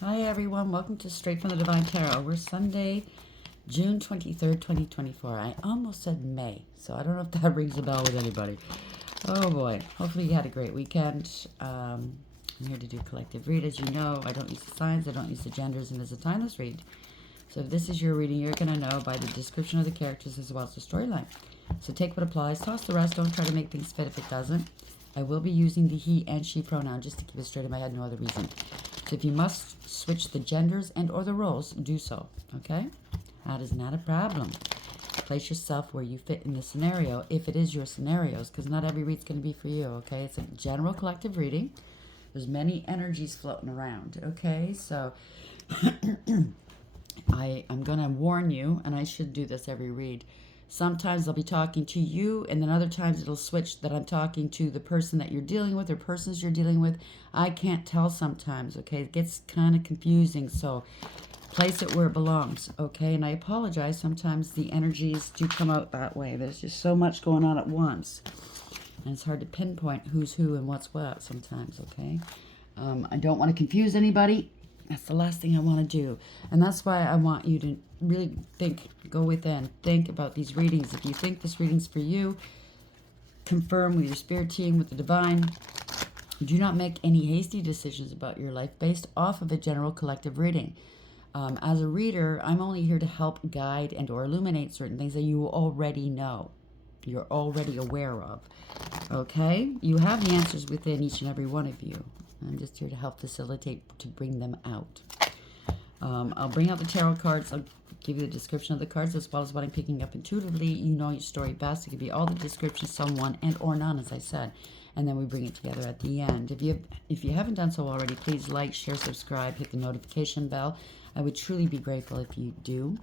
Hi everyone, welcome to Straight from the Divine Tarot. We're Sunday, June 23rd, 2024. I almost said May, so I don't know if that rings a bell with anybody. Oh boy, hopefully you had a great weekend. I'm here to do collective read. As you know, I don't use the signs, I don't use the genders, and it's a timeless read. So if this is your reading, you're going to know by the description of the characters as well as the storyline. So take what applies, toss the rest, don't try to make things fit if it doesn't. I will be using the he and she pronoun just to keep it straight in my head, no other reason. So if you must switch the genders and or the roles, do so, okay? That is not a problem. Place yourself where you fit in the scenario, if it is your scenarios, because not every read's going to be for you, okay? It's a general collective reading. There's many energies floating around, okay? So I'm going to warn you, and I should do this every read. Sometimes I'll be talking to you, and then other times it'll switch that I'm talking to the person that you're dealing with or persons you're dealing with. I can't tell sometimes, okay? It gets kind of confusing, so place it where it belongs, okay? And I apologize. Sometimes the energies do come out that way. There's just so much going on at once, and it's hard to pinpoint who's who and what's what sometimes, okay? I don't want to confuse anybody. That's the last thing I want to do. And that's why I want you to really think, go within, think about these readings. If you think this reading's for you, confirm with your spirit team, with the divine. Do not make any hasty decisions about your life based off of a general collective reading. As a reader, I'm only here to help guide and or illuminate certain things that you already know. You're already aware of. Okay? You have the answers within each and every one of you. I'm just here to help facilitate to bring them out. I'll bring out the tarot cards. I'll give you the description of the cards as well as what I'm picking up intuitively. You know your story best. It could be all the descriptions, some one and or none, as I said. And then we bring it together at the end. If you haven't done so already, please like, share, subscribe, hit the notification bell. I would truly be grateful if you do.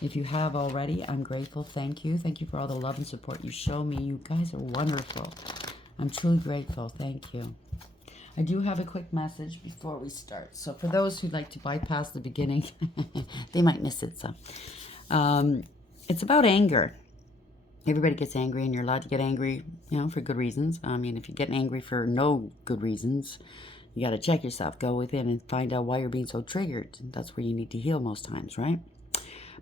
If you have already, I'm grateful. Thank you. Thank you for all the love and support you show me. You guys are wonderful. I'm truly grateful. Thank you. I do have a quick message before we start. So for those who'd like to bypass the beginning, they might miss it. So it's about anger. Everybody gets angry, and you're allowed to get angry, for good reasons. I mean, if you get angry for no good reasons, you got to check yourself, go within and find out why you're being so triggered. That's where you need to heal most times, right?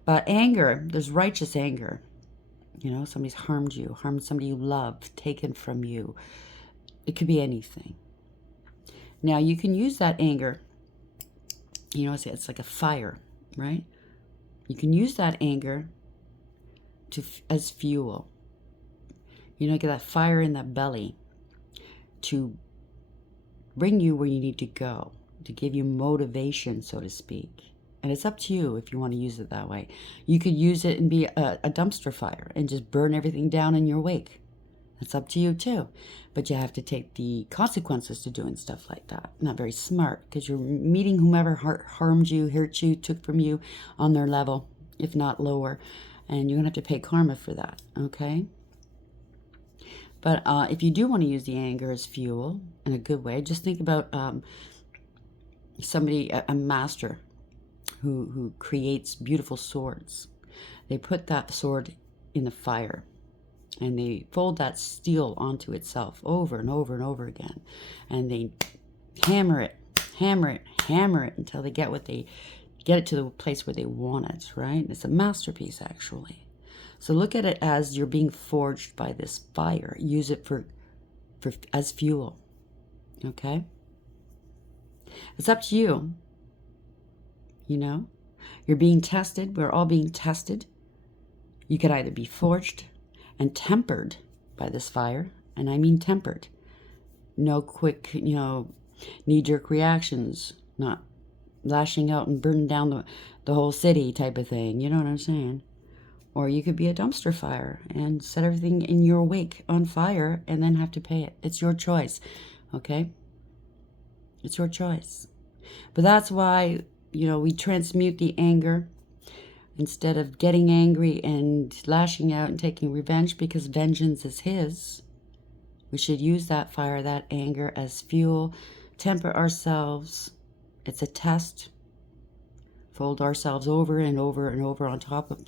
But anger, there's righteous anger. Somebody's harmed you, harmed somebody you love, taken from you. It could be anything. Now, you can use that anger, it's like a fire, right? You can use that anger as fuel. Get that fire in that belly to bring you where you need to go, to give you motivation, so to speak. And it's up to you if you want to use it that way. You could use it and be a dumpster fire and just burn everything down in your wake. It's up to you too. But you have to take the consequences to doing stuff like that. Not very smart, because you're meeting whomever harmed you, hurt you, took from you on their level, if not lower. And you're going to have to pay karma for that, okay? But if you do want to use the anger as fuel in a good way, just think about somebody, a master who creates beautiful swords. They put that sword in the fire, and they fold that steel onto itself over and over and over again. And they hammer it until they get it to the place where they want it, right? It's a masterpiece, actually. So look at it as you're being forged by this fire. Use it as fuel, okay? It's up to you, You're being tested. We're all being tested. You could either be forged and tempered by this fire, and I mean tempered. No quick, knee-jerk reactions, not lashing out and burning down the whole city type of thing, you know what I'm saying? Or you could be a dumpster fire and set everything in your wake on fire and then have to pay it. It's your choice, okay? It's your choice. But that's why, we transmute the anger instead of getting angry and lashing out and taking revenge, because vengeance is his. We should use that fire, that anger as fuel, temper ourselves. It's a test. Fold ourselves over and over and over on top of,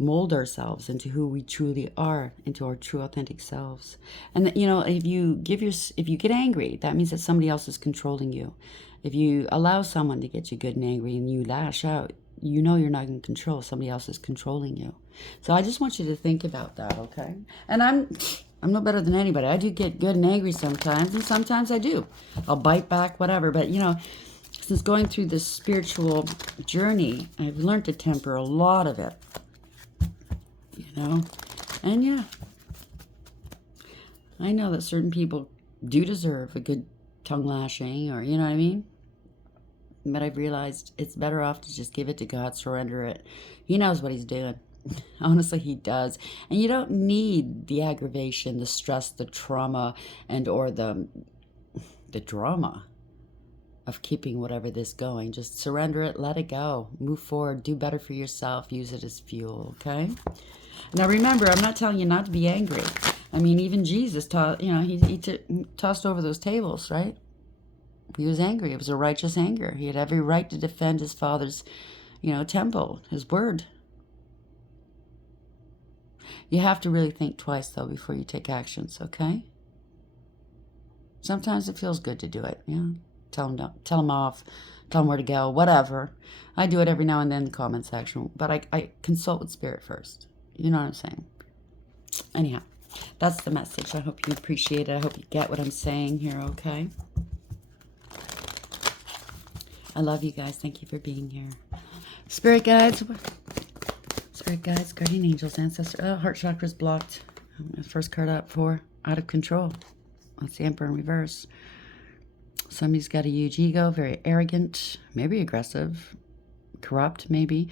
mold ourselves into who we truly are, into our true authentic selves. And you know, if you get angry, that means that somebody else is controlling you. If you allow someone to get you good and angry and you lash out, you know you're not in control. Somebody else is controlling you. So I just want you to think about that, okay? And I'm no better than anybody. I do get good and angry sometimes, and sometimes I do. I'll bite back, whatever. But you know, since going through this spiritual journey, I've learned to temper a lot of it. You know? And yeah, I know that certain people do deserve a good tongue lashing, or you know what I mean? But I've realized it's better off to just give it to God, surrender it. He knows what he's doing. Honestly, he does. And you don't need the aggravation, the stress, the trauma, and or the drama of keeping whatever this going. Just surrender it, let it go, move forward, do better for yourself, use it as fuel, okay? Now remember, I'm not telling you not to be angry. I mean, even Jesus taught, you know, he tossed over those tables, right? He was angry. It was a righteous anger. He had every right to defend his father's, you know, temple, his word. You have to really think twice, though, before you take actions, okay? Sometimes it feels good to do it, yeah? Tell them off, tell them where to go, whatever. I do it every now and then in the comment section, but I consult with Spirit first. You know what I'm saying? Anyhow, that's the message. I hope you appreciate it. I hope you get what I'm saying here, okay? I love you guys. Thank you for being here. Spirit guides, guardian angels, ancestors. Oh, heart chakra's blocked. First card up, 4. Out of control. That's the Emperor in reverse. Somebody's got a huge ego, very arrogant, maybe aggressive, corrupt, maybe,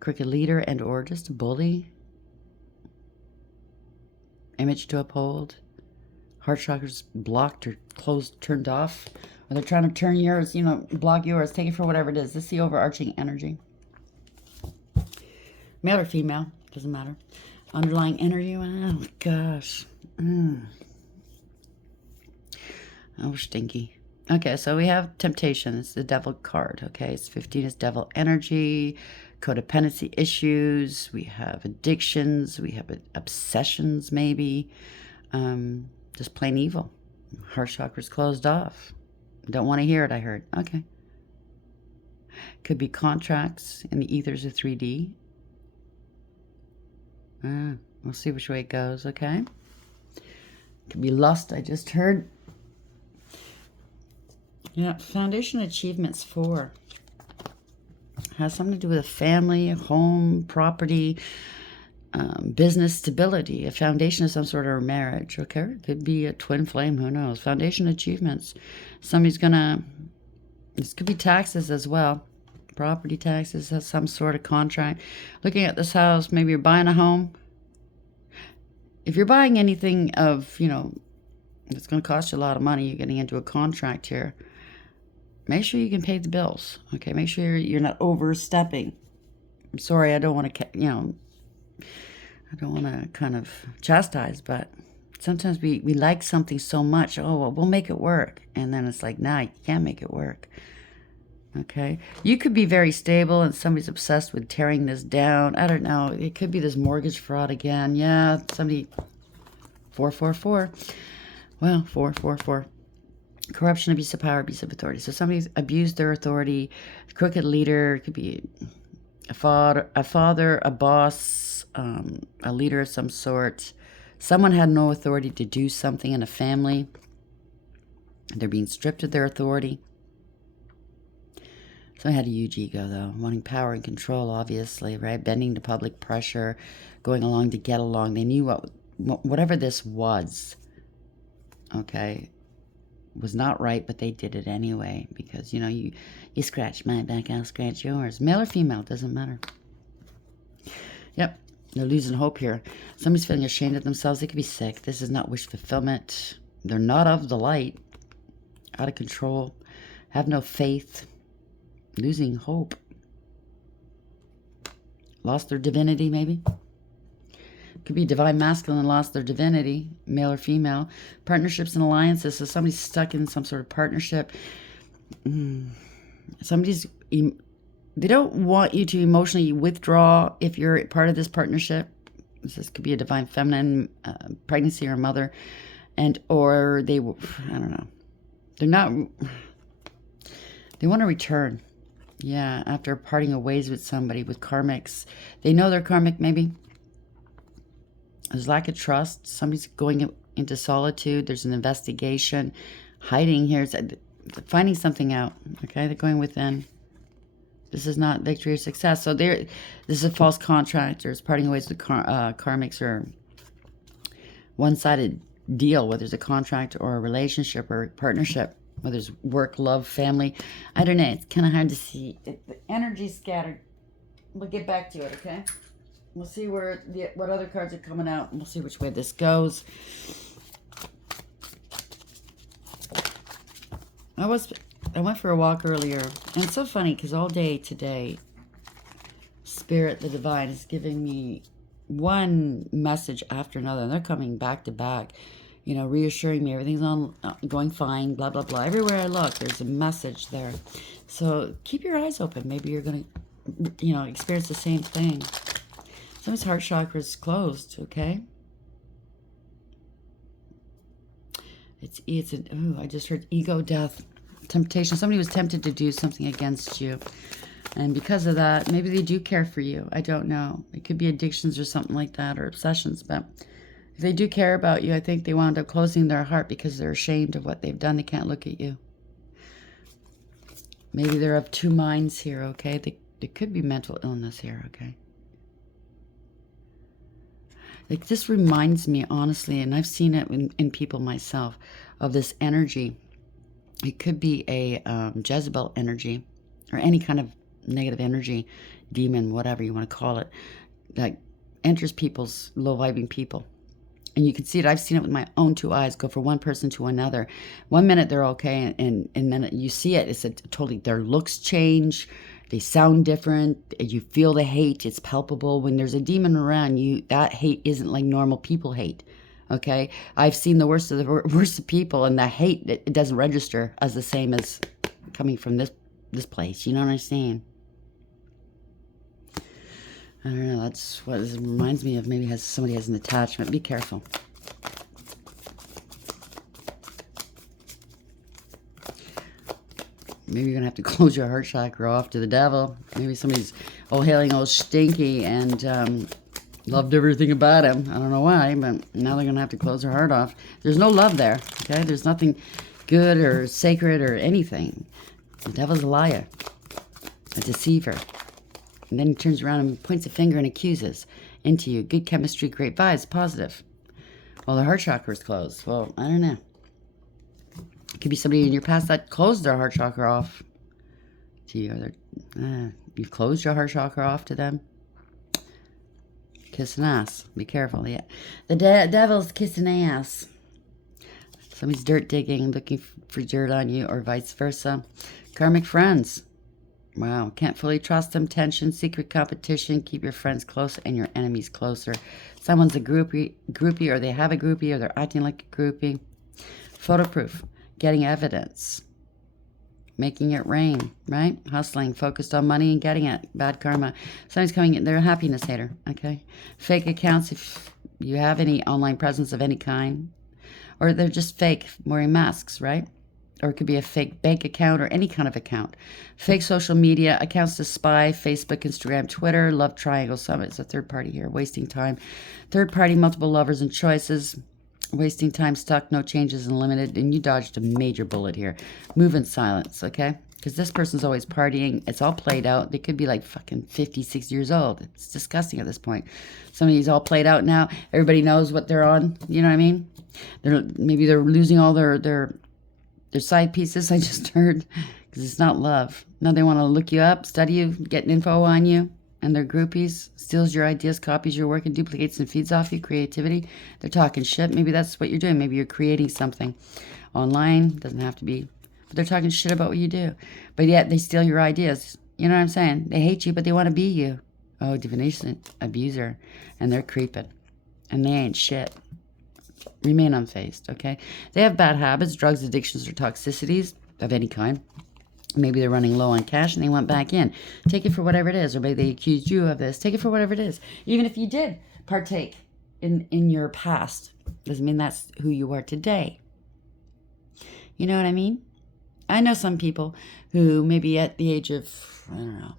crooked leader, and or just a bully. Image to uphold. Heart chakra's blocked or closed, turned off. Or they're trying to turn yours, you know, block yours. Take it for whatever it is. This is the overarching energy. Male or female, doesn't matter. Underlying energy, oh gosh. Oh, stinky. Okay, so we have temptation. It's the devil card, okay? It's 15 is devil energy, codependency issues. We have addictions. We have obsessions, maybe. Just plain evil. Heart chakra's closed off. Don't want to hear it, I heard. Okay. Could be contracts in the ethers of 3D. We'll see which way it goes, okay? Could be lust, I just heard. Yeah, foundation achievements 4. Has something to do with a family, a home, property, business stability, a foundation of some sort of marriage, okay? It could be a twin flame, who knows? Foundation achievements. Somebody's gonna, this could be taxes as well. Property taxes, has some sort of contract. Looking at this house, maybe you're buying a home. If you're buying anything of, you know, it's going to cost you a lot of money, you're getting into a contract here, make sure you can pay the bills, okay? Make sure you're not overstepping. I'm sorry, I don't want to, you know, I don't want to kind of chastise, but sometimes we like something so much, oh, well, we'll make it work. And then it's like, nah, you can't make it work. Okay? You could be very stable and somebody's obsessed with tearing this down. I don't know. It could be this mortgage fraud again. Yeah, somebody, 444. Well, 444. Corruption, abuse of power, abuse of authority. So somebody's abused their authority. Crooked leader. It could be a father, a boss, a leader of some sort. Someone had no authority to do something in a family. They're being stripped of their authority. So I had a huge ego, though, wanting power and control, obviously, right? Bending to public pressure, going along to get along. They knew whatever this was, okay, was not right, but they did it anyway because, you know, you scratch my back, I'll scratch yours. Male or female, doesn't matter. Yep, they're losing hope here. Somebody's feeling ashamed of themselves. They could be sick. This is not wish fulfillment. They're not of the light, out of control, have no faith. Losing hope. Lost their divinity, maybe. Could be divine masculine, lost their divinity, male or female. Partnerships and alliances. So somebody's stuck in some sort of partnership. Somebody's They don't want you to emotionally withdraw if you're part of this partnership. This could be a divine feminine pregnancy or mother, and or they, I don't know. They're not. They want to return. Yeah, after parting of ways with somebody, with karmics, they know they're karmic. Maybe there's lack of trust. Somebody's going into solitude. There's an investigation, hiding here, finding something out. Okay, they're going within. This is not victory or success. So this is a false contract. There's parting ways with karmics or one-sided deal, whether it's a contract or a relationship or a partnership, whether it's work, love, family. I don't know. It's kind of hard to see. The energy's scattered. We'll get back to it, okay? We'll see what other cards are coming out, and we'll see which way this goes. I went for a walk earlier, and it's so funny because all day today, Spirit, the Divine, is giving me one message after another, and they're coming back to back, reassuring me everything's going fine, blah, blah, blah. Everywhere I look, there's a message there. So keep your eyes open. Maybe you're going to, experience the same thing. Somebody's heart chakra is closed, okay? I just heard ego, death, temptation. Somebody was tempted to do something against you. And because of that, maybe they do care for you. I don't know. It could be addictions or something like that, or obsessions. But if they do care about you, I think they wound up closing their heart because they're ashamed of what they've done. They can't look at you. Maybe they're of two minds here, okay? There could be mental illness here, okay? Like, this reminds me, honestly, and I've seen it in people myself, of this energy. It could be a Jezebel energy or any kind of negative energy, demon, whatever you want to call it, that enters people's low-vibing people. And you can see it. I've seen it with my own two eyes go from one person to another. 1 minute they're okay, and then you see it. It's totally, their looks change. They sound different. You feel the hate. It's palpable. When there's a demon around you, that hate isn't like normal people hate. Okay? I've seen the worst of the worst of people, and the hate, it doesn't register as the same as coming from this place. You know what I'm saying? I don't know. That's what it reminds me of. Maybe somebody has an attachment. Be careful. Maybe you're going to have to close your heart chakra off to the devil. Maybe somebody's hailing all stinky and loved everything about him. I don't know why, but now they're going to have to close their heart off. There's no love there, okay? There's nothing good or sacred or anything. The devil's a liar, a deceiver. And then he turns around and points a finger and accuses into you. Good chemistry, great vibes, positive. Well, the heart chakra is closed. Well, I don't know. It could be somebody in your past that closed their heart chakra off to you. You've closed your heart chakra off to them. Kissing ass. Be careful. Yeah, the devil's kissing ass. Somebody's dirt digging, looking for dirt on you, or vice versa. Karmic friends. Wow. Can't fully trust them. Tension, secret competition. Keep your friends close and your enemies closer. Someone's a groupie, or they have a groupie, or they're acting like a groupie. Photo proof. Getting evidence. Making it rain, right? Hustling, focused on money and getting it. Bad karma. Somebody's coming in. They're a happiness hater, okay? Fake accounts, if you have any online presence of any kind. Or they're just fake, wearing masks, right? Or it could be a fake bank account or any kind of account. Fake social media, accounts to spy, Facebook, Instagram, Twitter, love triangle summit. It's a third party here, wasting time. Third party, multiple lovers and choices. Wasting time, stuck, no changes, and limited. And you dodged a major bullet here. Move in silence, okay? Because this person's always partying. It's all played out. They could be like fucking 50, 60 years old. It's disgusting at this point. Somebody's all played out now. Everybody knows what they're on. You know what I mean? Maybe they're losing all their side pieces, I just heard. Because it's not love. Now they want to look you up, study you, get info on you. And they're groupies, steals your ideas, copies your work, and duplicates and feeds off you. Creativity. They're talking shit. Maybe that's what you're doing. Maybe you're creating something online. Doesn't have to be. But they're talking shit about what you do. But yet they steal your ideas. You know what I'm saying? They hate you, but they want to be you. Oh, divination abuser. And they're creeping. And they ain't shit. Remain unfazed, okay? They have bad habits, drugs, addictions, or toxicities of any kind. Maybe they're running low on cash and they went back in. Take it for whatever it is. Or maybe they accused you of this. Take it for whatever it is. Even if you did partake in your past, doesn't mean that's who you are today. You know what I mean? I know some people who maybe at the age of, I don't know,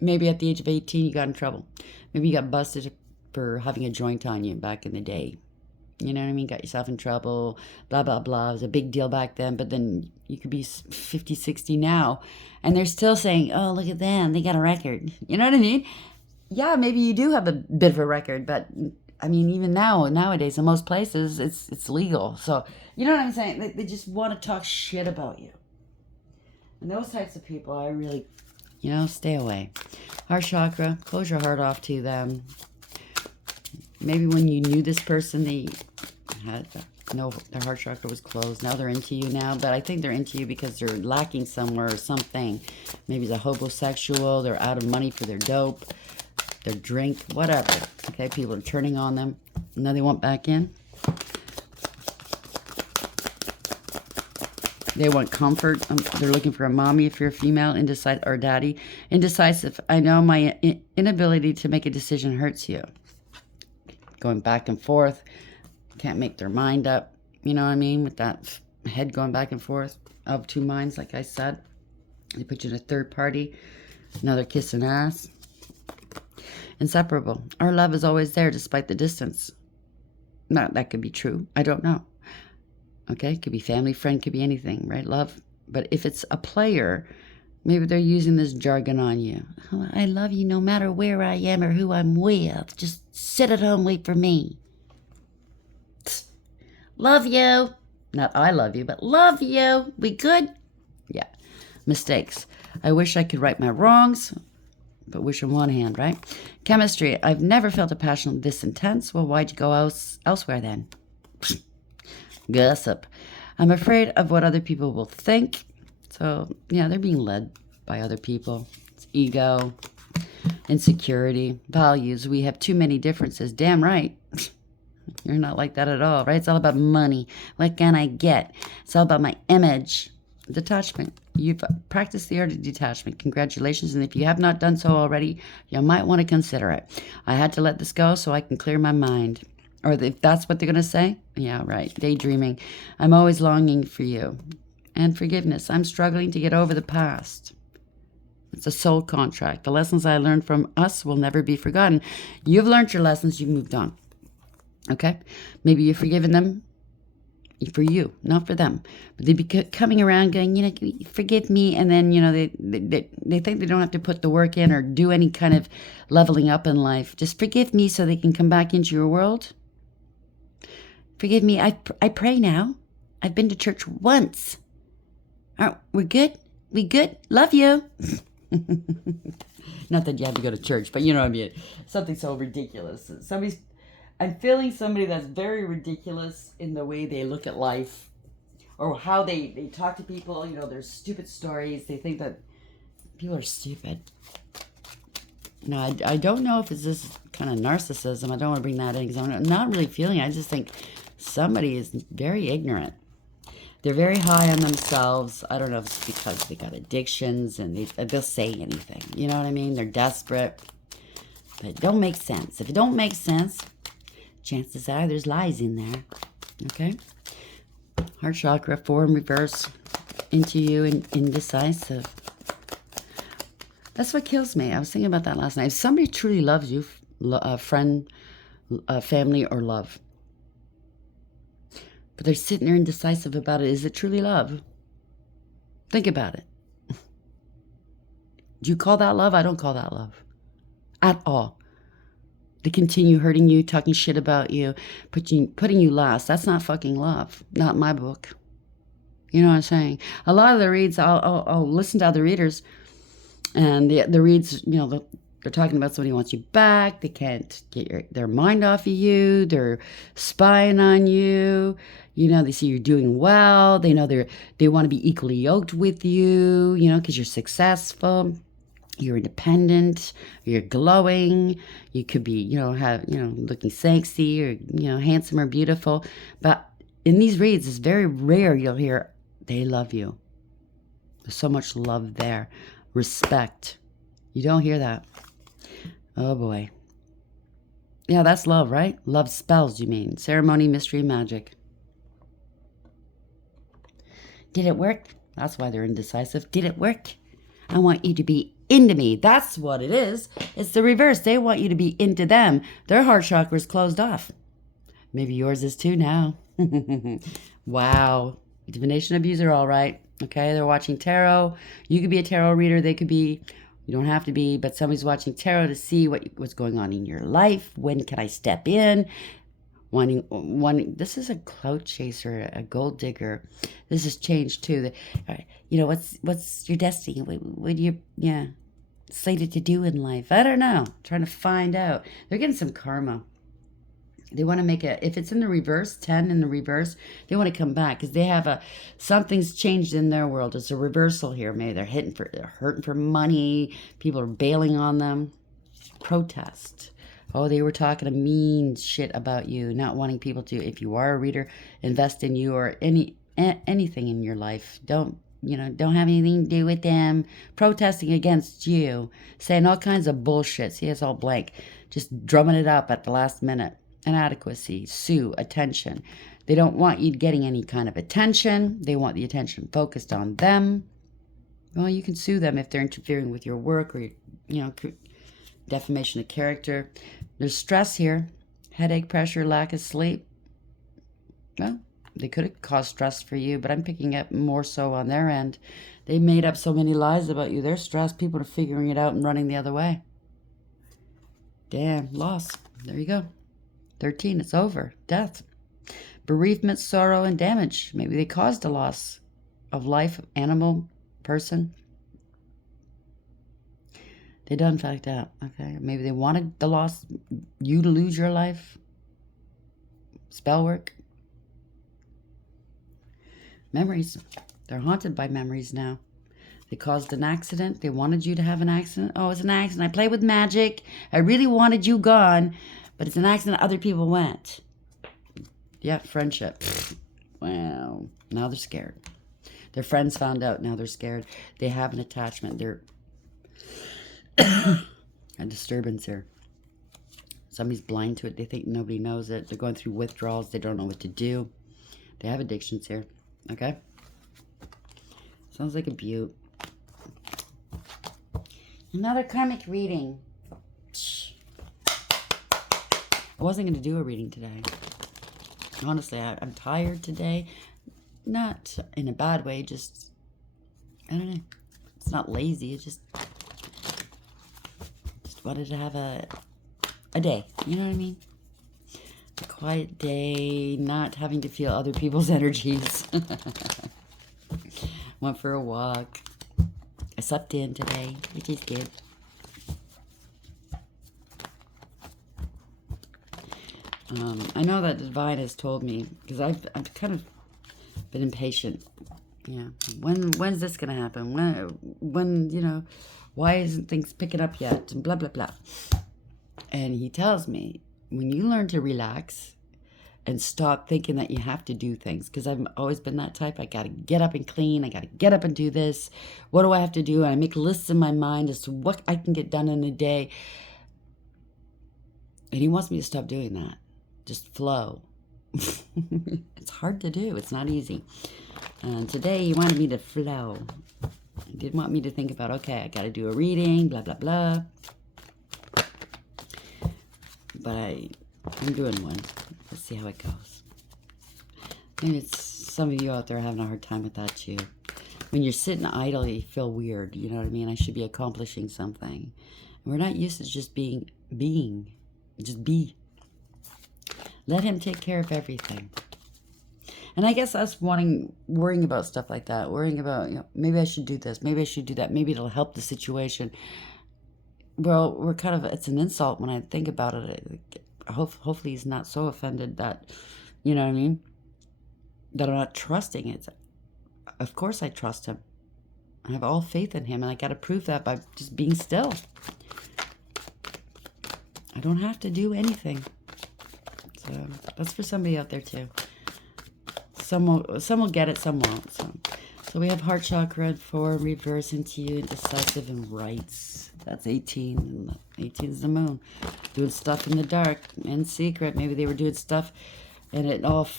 maybe at the age of 18 you got in trouble. Maybe you got busted for having a joint on you back in the day. You know what I mean? Got yourself in trouble, blah, blah, blah. It was a big deal back then, but then you could be 50, 60 now, and they're still saying, oh, look at them. They got a record. You know what I mean? Yeah, maybe you do have a bit of a record, but I mean, even nowadays, in most places, it's legal. So, you know what I'm saying? They just want to talk shit about you. And those types of people, I really, stay away. Heart chakra, close your heart off to them. Maybe when you knew this person, they had their heart chakra was closed. Now they're into you now, but I think they're into you because they're lacking somewhere or something. Maybe it's a homosexual. They're out of money for their dope, their drink, whatever. Okay, people are turning on them. Now they want back in. They want comfort. They're looking for a mommy if you're a female, indecisive, or daddy. Indecisive. I know my inability to make a decision hurts you. Going back and forth. Can't make their mind up. You know what I mean? With that head going back and forth of two minds, like I said. They put you in a third party. Another kissing ass. Inseparable. Our love is always there despite the distance. Now, that could be true. I don't know. Okay? Could be family, friend, could be anything, right? Love. But if it's a player, maybe they're using this jargon on you. Oh, I love you no matter where I am or who I'm with. Just sit at home, wait for me. Love you. Not I love you, but love you. We good? Yeah. Mistakes. I wish I could right my wrongs, but wish in one hand, right? Chemistry. I've never felt a passion this intense. Well, why'd you go elsewhere then? Gossip. I'm afraid of what other people will think. So, yeah, they're being led by other people. It's ego, insecurity, values. We have too many differences. Damn right. You're not like that at all, right? It's all about money. What can I get? It's all about my image. Detachment. You've practiced the art of detachment. Congratulations. And if you have not done so already, you might want to consider it. I had to let this go so I can clear my mind. Or if that's what they're going to say, yeah, right. Daydreaming. I'm always longing for you. And forgiveness. I'm struggling to get over the past. It's a soul contract. The lessons I learned from us will never be forgotten. You've learned your lessons. You've moved on. Okay? Maybe you've forgiven them for you, not for them. But they be coming around going, forgive me. And then, they think they don't have to put the work in or do any kind of leveling up in life. Just forgive me so they can come back into your world. Forgive me. I pray now. I've been to church once. We're good? We good? Love you. Not that you have to go to church, but you know what I mean. Something so ridiculous. I'm feeling somebody that's very ridiculous in the way they look at life or how they talk to people. Their stupid stories. They think that people are stupid. No, I don't know if it's this kind of narcissism. I don't want to bring that in because I'm not really feeling it. I just think somebody is very ignorant. They're very high on themselves. I don't know if it's because they got addictions and they'll say anything. You know what I mean? They're desperate. But it don't make sense. If it don't make sense, chances are there's lies in there. Okay? Heart chakra, 4 in reverse, into you and indecisive. That's what kills me. I was thinking about that last night. If somebody truly loves you, a friend, family, or love, but they're sitting there indecisive about it, is it truly love? Think about it. Do you call that love? I don't call that love. At all. They continue hurting you, talking shit about you, putting you last. That's not fucking love. Not in my book. You know what I'm saying? A lot of the reads, I'll listen to other readers, and the reads, they're talking about somebody who wants you back. They can't get their mind off of you. They're spying on you. They see you're doing well. They know they want to be equally yoked with you, because you're successful. You're independent, you're glowing, you could be, looking sexy or, handsome or beautiful. But in these reads, it's very rare you'll hear, they love you. There's so much love there. Respect. You don't hear that. Oh boy. Yeah, that's love, right? Love spells, you mean. Ceremony, mystery, magic. Did it work? That's why they're indecisive. Did it work? I want you to be into me. That's what it is. It's the reverse. They want you to be into them. Their heart chakra's closed off. Maybe yours is too now. Wow. Divination abuser, all right. Okay, they're watching tarot. You could be a tarot reader. They could be. You don't have to be, but somebody's watching tarot to see what's going on in your life. When can I step in? Wanting. This is a clout chaser, a gold digger. This has changed too. What's your destiny? What you slated to do in life? I don't know. Trying to find out. They're getting some karma. They want to make if it's in the reverse, 10 in the reverse, they want to come back because they have something's changed in their world. It's a reversal here. Maybe they're hurting for money. People are bailing on them. Protest. Oh, they were talking a mean shit about you, not wanting people to, if you are a reader, invest in you or anything in your life. Don't have anything to do with them. Protesting against you. Saying all kinds of bullshit. See, it's all blank. Just drumming it up at the last minute. Inadequacy, sue, attention. They don't want you getting any kind of attention. They want the attention focused on them. Well, you can sue them if they're interfering with your work or, defamation of character. There's stress here. Headache, pressure, lack of sleep. Well, they could have caused stress for you, but I'm picking up more so on their end. They made up so many lies about you. They're stressed. People are figuring it out and running the other way. Damn, loss. There you go. 13, it's over. Death. Bereavement, sorrow, and damage. Maybe they caused a loss of life, animal, person. They done fact out. Okay. Maybe they wanted the loss, you to lose your life. Spell work. Memories. They're haunted by memories now. They caused an accident. They wanted you to have an accident. Oh, it's an accident. I played with magic. I really wanted you gone. But it's an accident. Other people went. Yeah, friendship. Wow. Now they're scared. Their friends found out. Now they're scared. They have an attachment. They're a disturbance here. Somebody's blind to it. They think nobody knows it. They're going through withdrawals. They don't know what to do. They have addictions here. Okay? Sounds like a beaut. Another karmic reading. I wasn't going to do a reading today. Honestly, I'm tired today. Not in a bad way, just, I don't know. It's not lazy, it's just wanted to have a day. You know what I mean? A quiet day, not having to feel other people's energies. Went for a walk. I slept in today, which is good. I know that the divine has told me, because I've kind of been impatient. Yeah. When's this going to happen? When, why isn't things picking up yet? And blah, blah, blah. And he tells me, when you learn to relax and stop thinking that you have to do things, because I've always been that type. I got to get up and clean. I got to get up and do this. What do I have to do? And I make lists in my mind as to what I can get done in a day. And he wants me to stop doing that. Just flow. It's hard to do. It's not easy. And today he wanted me to flow. He didn't want me to think about, okay, I got to do a reading, blah, blah, blah. But I'm doing one. Let's see how it goes. Maybe it's some of you out there having a hard time with that too. When you're sitting idle, you feel weird. You know what I mean? I should be accomplishing something. We're not used to just being. Just be. Let him take care of everything. And I guess us worrying about stuff like that, worrying about, maybe I should do this, maybe I should do that, maybe it'll help the situation. Well, it's an insult when I think about it. Hopefully he's not so offended that, you know what I mean? That I'm not trusting it. Of course I trust him. I have all faith in him, and I got to prove that by just being still. I don't have to do anything. So that's for somebody out there too. Some will get it, some won't. So we have heart chakra and 4 reverse into you, indecisive and rights. That's 18. And 18 is the moon. Doing stuff in the dark, in secret. Maybe they were doing stuff and it all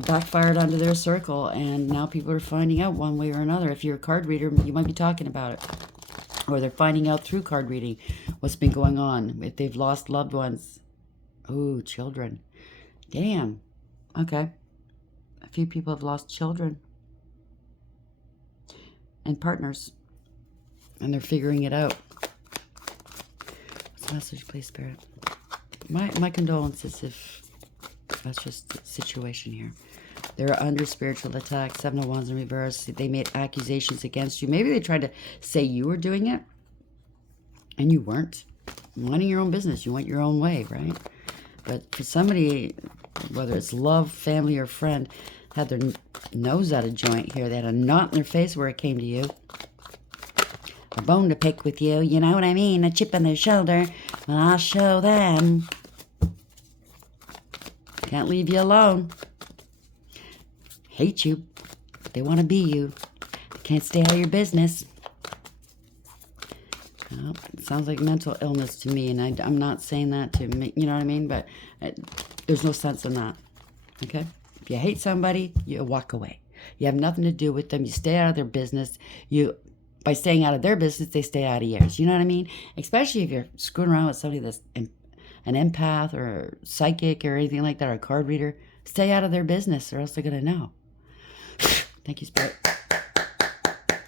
backfired onto their circle. And now people are finding out one way or another. If you're a card reader, you might be talking about it. Or they're finding out through card reading what's been going on. If they've lost loved ones. Ooh, children. Damn. Okay. A few people have lost children. And partners, and they're figuring it out. What's the message, please, Spirit? My condolences if that's just the situation here. They're under spiritual attack. 7 of Wands in reverse. They made accusations against you. Maybe they tried to say you were doing it, and you weren't. Minding your own business. You went your own way, right? But for somebody, whether it's love, family, or friend, had their nose out of joint here. They had a knot in their face where it came to you. A bone to pick with you, you know what I mean? A chip on their shoulder. Well, I'll show them. Can't leave you alone. Hate you. They want to be you. They can't stay out of your business. Well, it sounds like mental illness to me, and I'm not saying that to me, you know what I mean? But there's no sense in that, okay? If you hate somebody, you walk away. You have nothing to do with them. You stay out of their business. By staying out of their business, they stay out of yours. You know what I mean? Especially if you're screwing around with somebody that's an empath or psychic or anything like that, or a card reader. Stay out of their business or else they're going to know. Thank you, Spirit.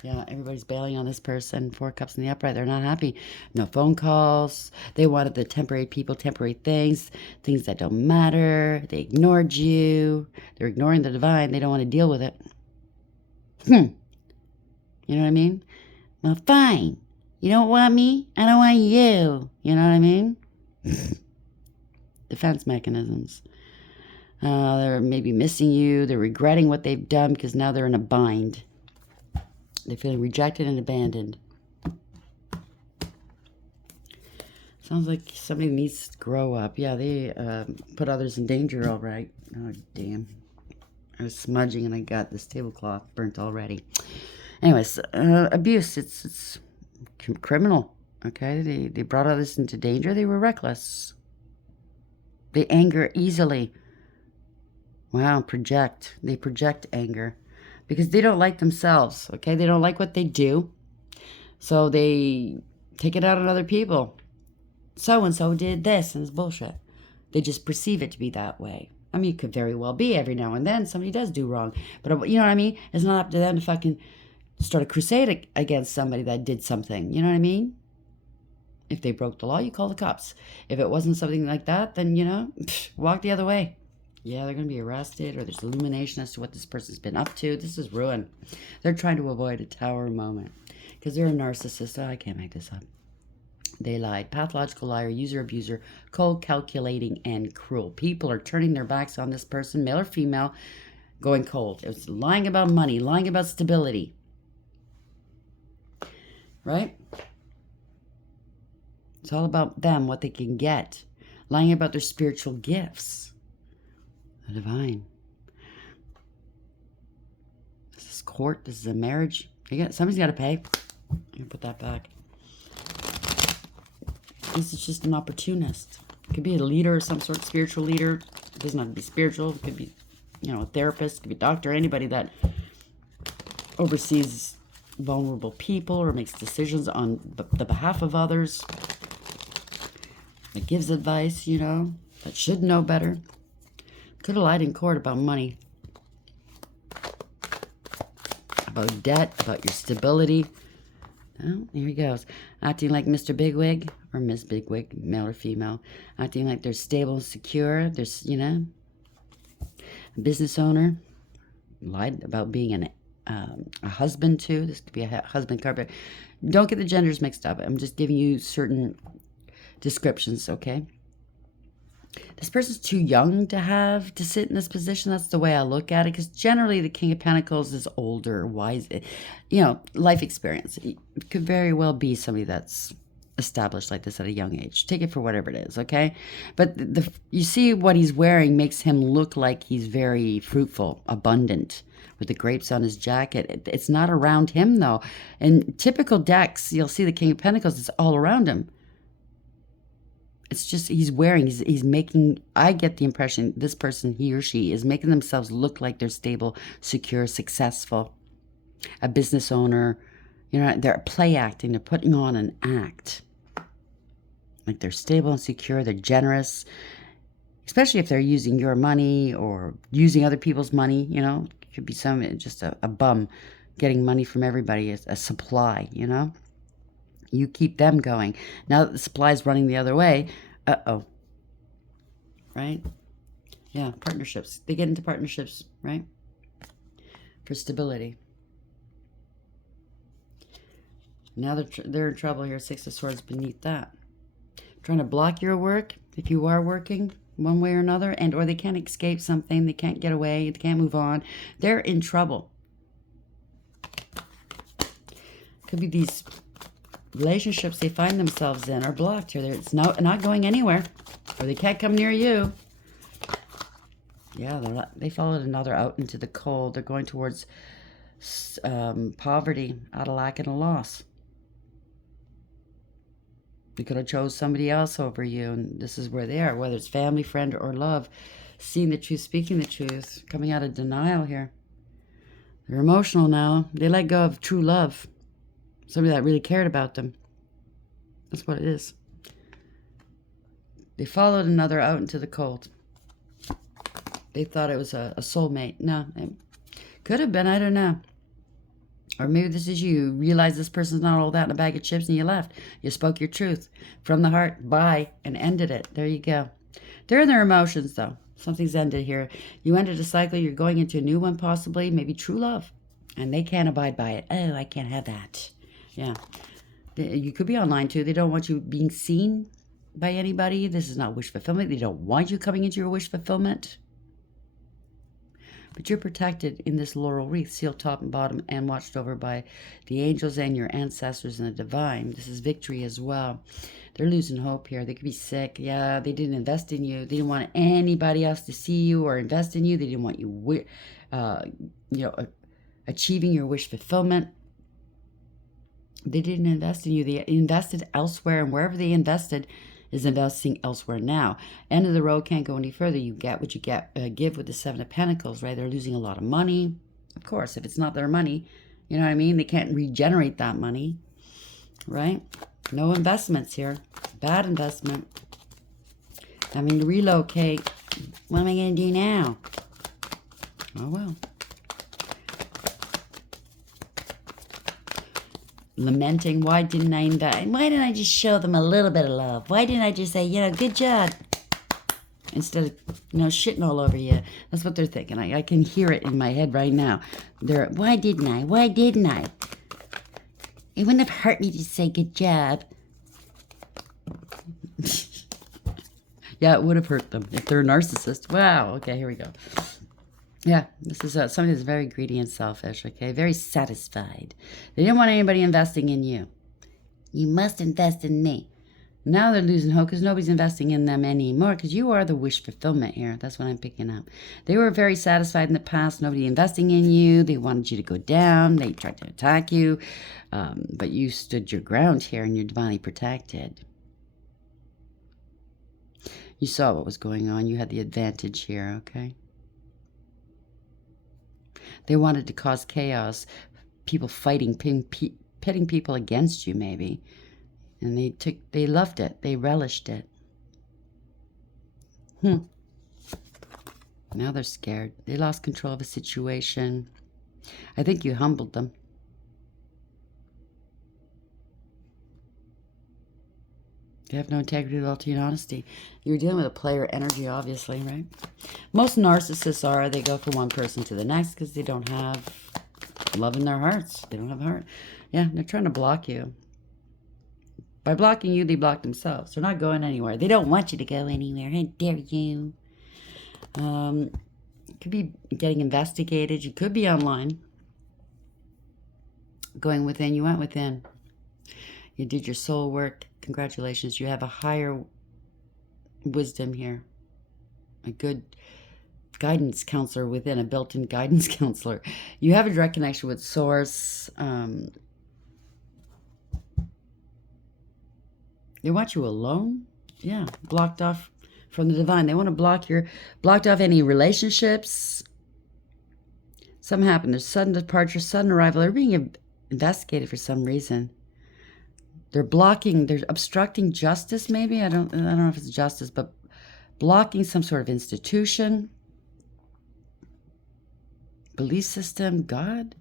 Yeah, everybody's bailing on this person. 4 cups in the upright. They're not happy. No phone calls. They wanted the temporary people, temporary things, things that don't matter. They ignored you. They're ignoring the divine. They don't want to deal with it. You know what I mean? Well, fine. You don't want me? I don't want you. You know what I mean? Defense mechanisms. They're maybe missing you. They're regretting what they've done because now they're in a bind. They're feeling rejected and abandoned. Sounds like somebody needs to grow up. Yeah, they put others in danger, all right. Oh, damn. I was smudging and I got this tablecloth burnt already. Anyways, abuse. It's criminal, okay? They brought others into danger. They were reckless. They anger easily. Wow, project. They project anger. Because they don't like themselves, okay? They don't like what they do. So they take it out on other people. So-and-so did this, and it's bullshit. They just perceive it to be that way. I mean, it could very well be every now and then somebody does do wrong. But you know what I mean? It's not up to them to fucking start a crusade against somebody that did something. You know what I mean? If they broke the law, you call the cops. If it wasn't something like that, then, you know, walk the other way. Yeah, they're going to be arrested, or there's illumination as to what this person's been up to. This is ruin. They're trying to avoid a tower moment because they're a narcissist. Oh, I can't make this up. They lied. Pathological liar, user, abuser, cold, calculating, and cruel. People are turning their backs on this person, male or female, going cold. It's lying about money, lying about stability. Right? It's all about them, what they can get. Lying about their spiritual gifts. The divine. This is court. This is a marriage. Somebody's got to pay. I'm going to put that back. This is just an opportunist. It could be a leader, some sort of spiritual leader. It doesn't have to be spiritual. It could be, you know, a therapist. It could be a doctor. Anybody that oversees vulnerable people or makes decisions on the behalf of others. That gives advice, you know, that should know better. Could have lied in court about money, about debt, about your stability. Oh, here he goes. Acting like Mr. Bigwig or Miss Bigwig, male or female. Acting like they're stable and secure. There's, you know, a business owner. Lied about being a husband too. This could be a husband card. But don't get the genders mixed up. I'm just giving you certain descriptions, okay? This person's too young to sit in this position. That's the way I look at it. Because generally the King of Pentacles is older, wise, you know, life experience. It could very well be somebody that's established like this at a young age. Take it for whatever it is, okay? But you see what he's wearing makes him look like he's very fruitful, abundant, with the grapes on his jacket. It's not around him, though. In typical decks, you'll see the King of Pentacles, it's all around him. It's just he's wearing, he's making, I get the impression this person, he or she, is making themselves look like they're stable, secure, successful, a business owner. You know, they're play acting, they're putting on an act. Like they're stable and secure, they're generous, especially if they're using your money or using other people's money, you know. It could be just a bum getting money from everybody, a supply, you know. You keep them going. Now that the supply's running the other way, uh-oh. Right? Yeah, partnerships. They get into partnerships, right? For stability. Now they're in trouble here. Six of Swords beneath that. Trying to block your work if you are working one way or another, and or they can't escape something. They can't get away. They can't move on. They're in trouble. Could be these relationships they find themselves in are blocked here. It's not going anywhere, or they can't come near you. Yeah, they followed another out into the cold. They're going towards poverty, out of lack and a loss. You could have chose somebody else over you, and this is where they are, whether it's family, friend, or love. Seeing the truth, speaking the truth, coming out of denial here. They're emotional now. They let go of true love. Somebody that really cared about them. That's what it is. They followed another out into the cold. They thought it was a soulmate. No, it could have been. I don't know. Or maybe this is you realize this person's not all that in a bag of chips and you left. You spoke your truth from the heart. Bye. And ended it. There you go. They're in their emotions, though. Something's ended here. You ended a cycle. You're going into a new one, possibly. Maybe true love. And they can't abide by it. Oh, I can't have that. Yeah. You could be online, too. They don't want you being seen by anybody. This is not wish fulfillment. They don't want you coming into your wish fulfillment. But you're protected in this laurel wreath, sealed top and bottom, and watched over by the angels and your ancestors and the divine. This is victory as well. They're losing hope here. They could be sick. Yeah, they didn't invest in you. They didn't want anybody else to see you or invest in you. They didn't want you, achieving your wish fulfillment. They didn't invest in you. They invested elsewhere, and wherever they invested is investing elsewhere now. End of the road, can't go any further. You get what you give with the Seven of Pentacles, right? They're losing a lot of money. Of course, if it's not their money, you know what I mean? They can't regenerate that money, right? No investments here. Bad investment. Having to relocate. What am I going to do now? Oh, well. Lamenting, why didn't I invest? Why didn't I just show them a little bit of love? Why didn't I just say, good job? Instead of, shitting all over you. That's what they're thinking. I can hear it in my head right now. Why didn't I? Why didn't I? It wouldn't have hurt me to say good job. Yeah, it would have hurt them if they're a narcissist. Wow. Okay, here we go. Yeah, this is somebody that's very greedy and selfish, okay? Very satisfied. They didn't want anybody investing in you. You must invest in me. Now they're losing hope because nobody's investing in them anymore because you are the wish fulfillment here. That's what I'm picking up. They were very satisfied in the past. Nobody investing in you. They wanted you to go down. They tried to attack you. But you stood your ground here and you're divinely protected. You saw what was going on. You had the advantage here, okay? They wanted to cause chaos, people fighting, pitting people against you maybe. And they loved it. They relished it. Now they're scared. They lost control of a situation. I think you humbled them. They have no integrity, loyalty, and honesty. You're dealing with a player energy, obviously, right? Most narcissists they go from one person to the next because they don't have love in their hearts. They don't have a heart. Yeah, they're trying to block you. By blocking you, they block themselves. They're not going anywhere. They don't want you to go anywhere. How dare you? You could be getting investigated. You could be online. Going within. You went within. You did your soul work. Congratulations. You have a higher wisdom here. A good guidance counselor within, a built-in guidance counselor. You have a direct connection with Source. They want you alone. Yeah, blocked off from the divine. They want to blocked off any relationships. Something happened. There's sudden departure, sudden arrival. They're being investigated for some reason. They're obstructing justice, maybe. I don't know if it's justice, but blocking some sort of institution, belief system, God.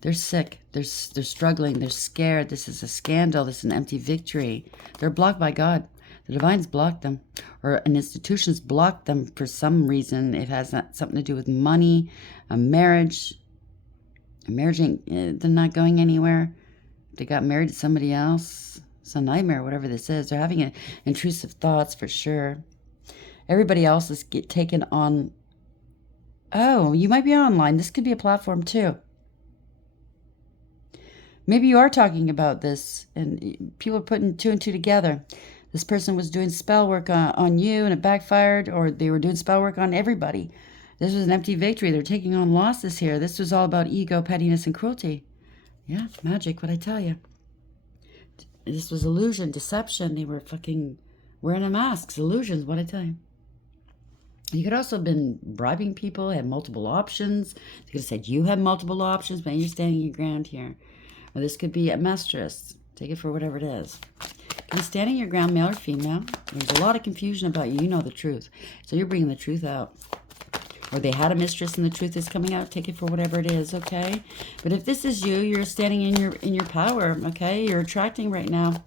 They're sick. They're struggling. They're scared. This is a scandal. This is an empty victory. They're blocked by God. The divine's blocked them, or an institution's blocked them for some reason. It has something to do with money, a marriage. A marriage they're not going anywhere. They got married to somebody else. It's a nightmare, whatever this is. They're having intrusive thoughts for sure. Everybody else is taken on. Oh, you might be online. This could be a platform too. Maybe you are talking about this and people are putting two and two together. This person was doing spell work on you and it backfired, or they were doing spell work on everybody. This was an empty victory. They're taking on losses here. This was all about ego, pettiness, and cruelty. Yeah, magic, what I tell you. This was illusion, deception. They were fucking wearing a mask. Illusions, what I tell you. You could also have been bribing people, had multiple options. They could have said you had multiple options, but you're standing your ground here. Or this could be a mistress. Take it for whatever it is. You're standing your ground, male or female. There's a lot of confusion about you. You know the truth. So you're bringing the truth out. Or they had a mistress and the truth is coming out. Take it for whatever it is, okay? But if this is you, you're standing in your power, okay? You're attracting right now.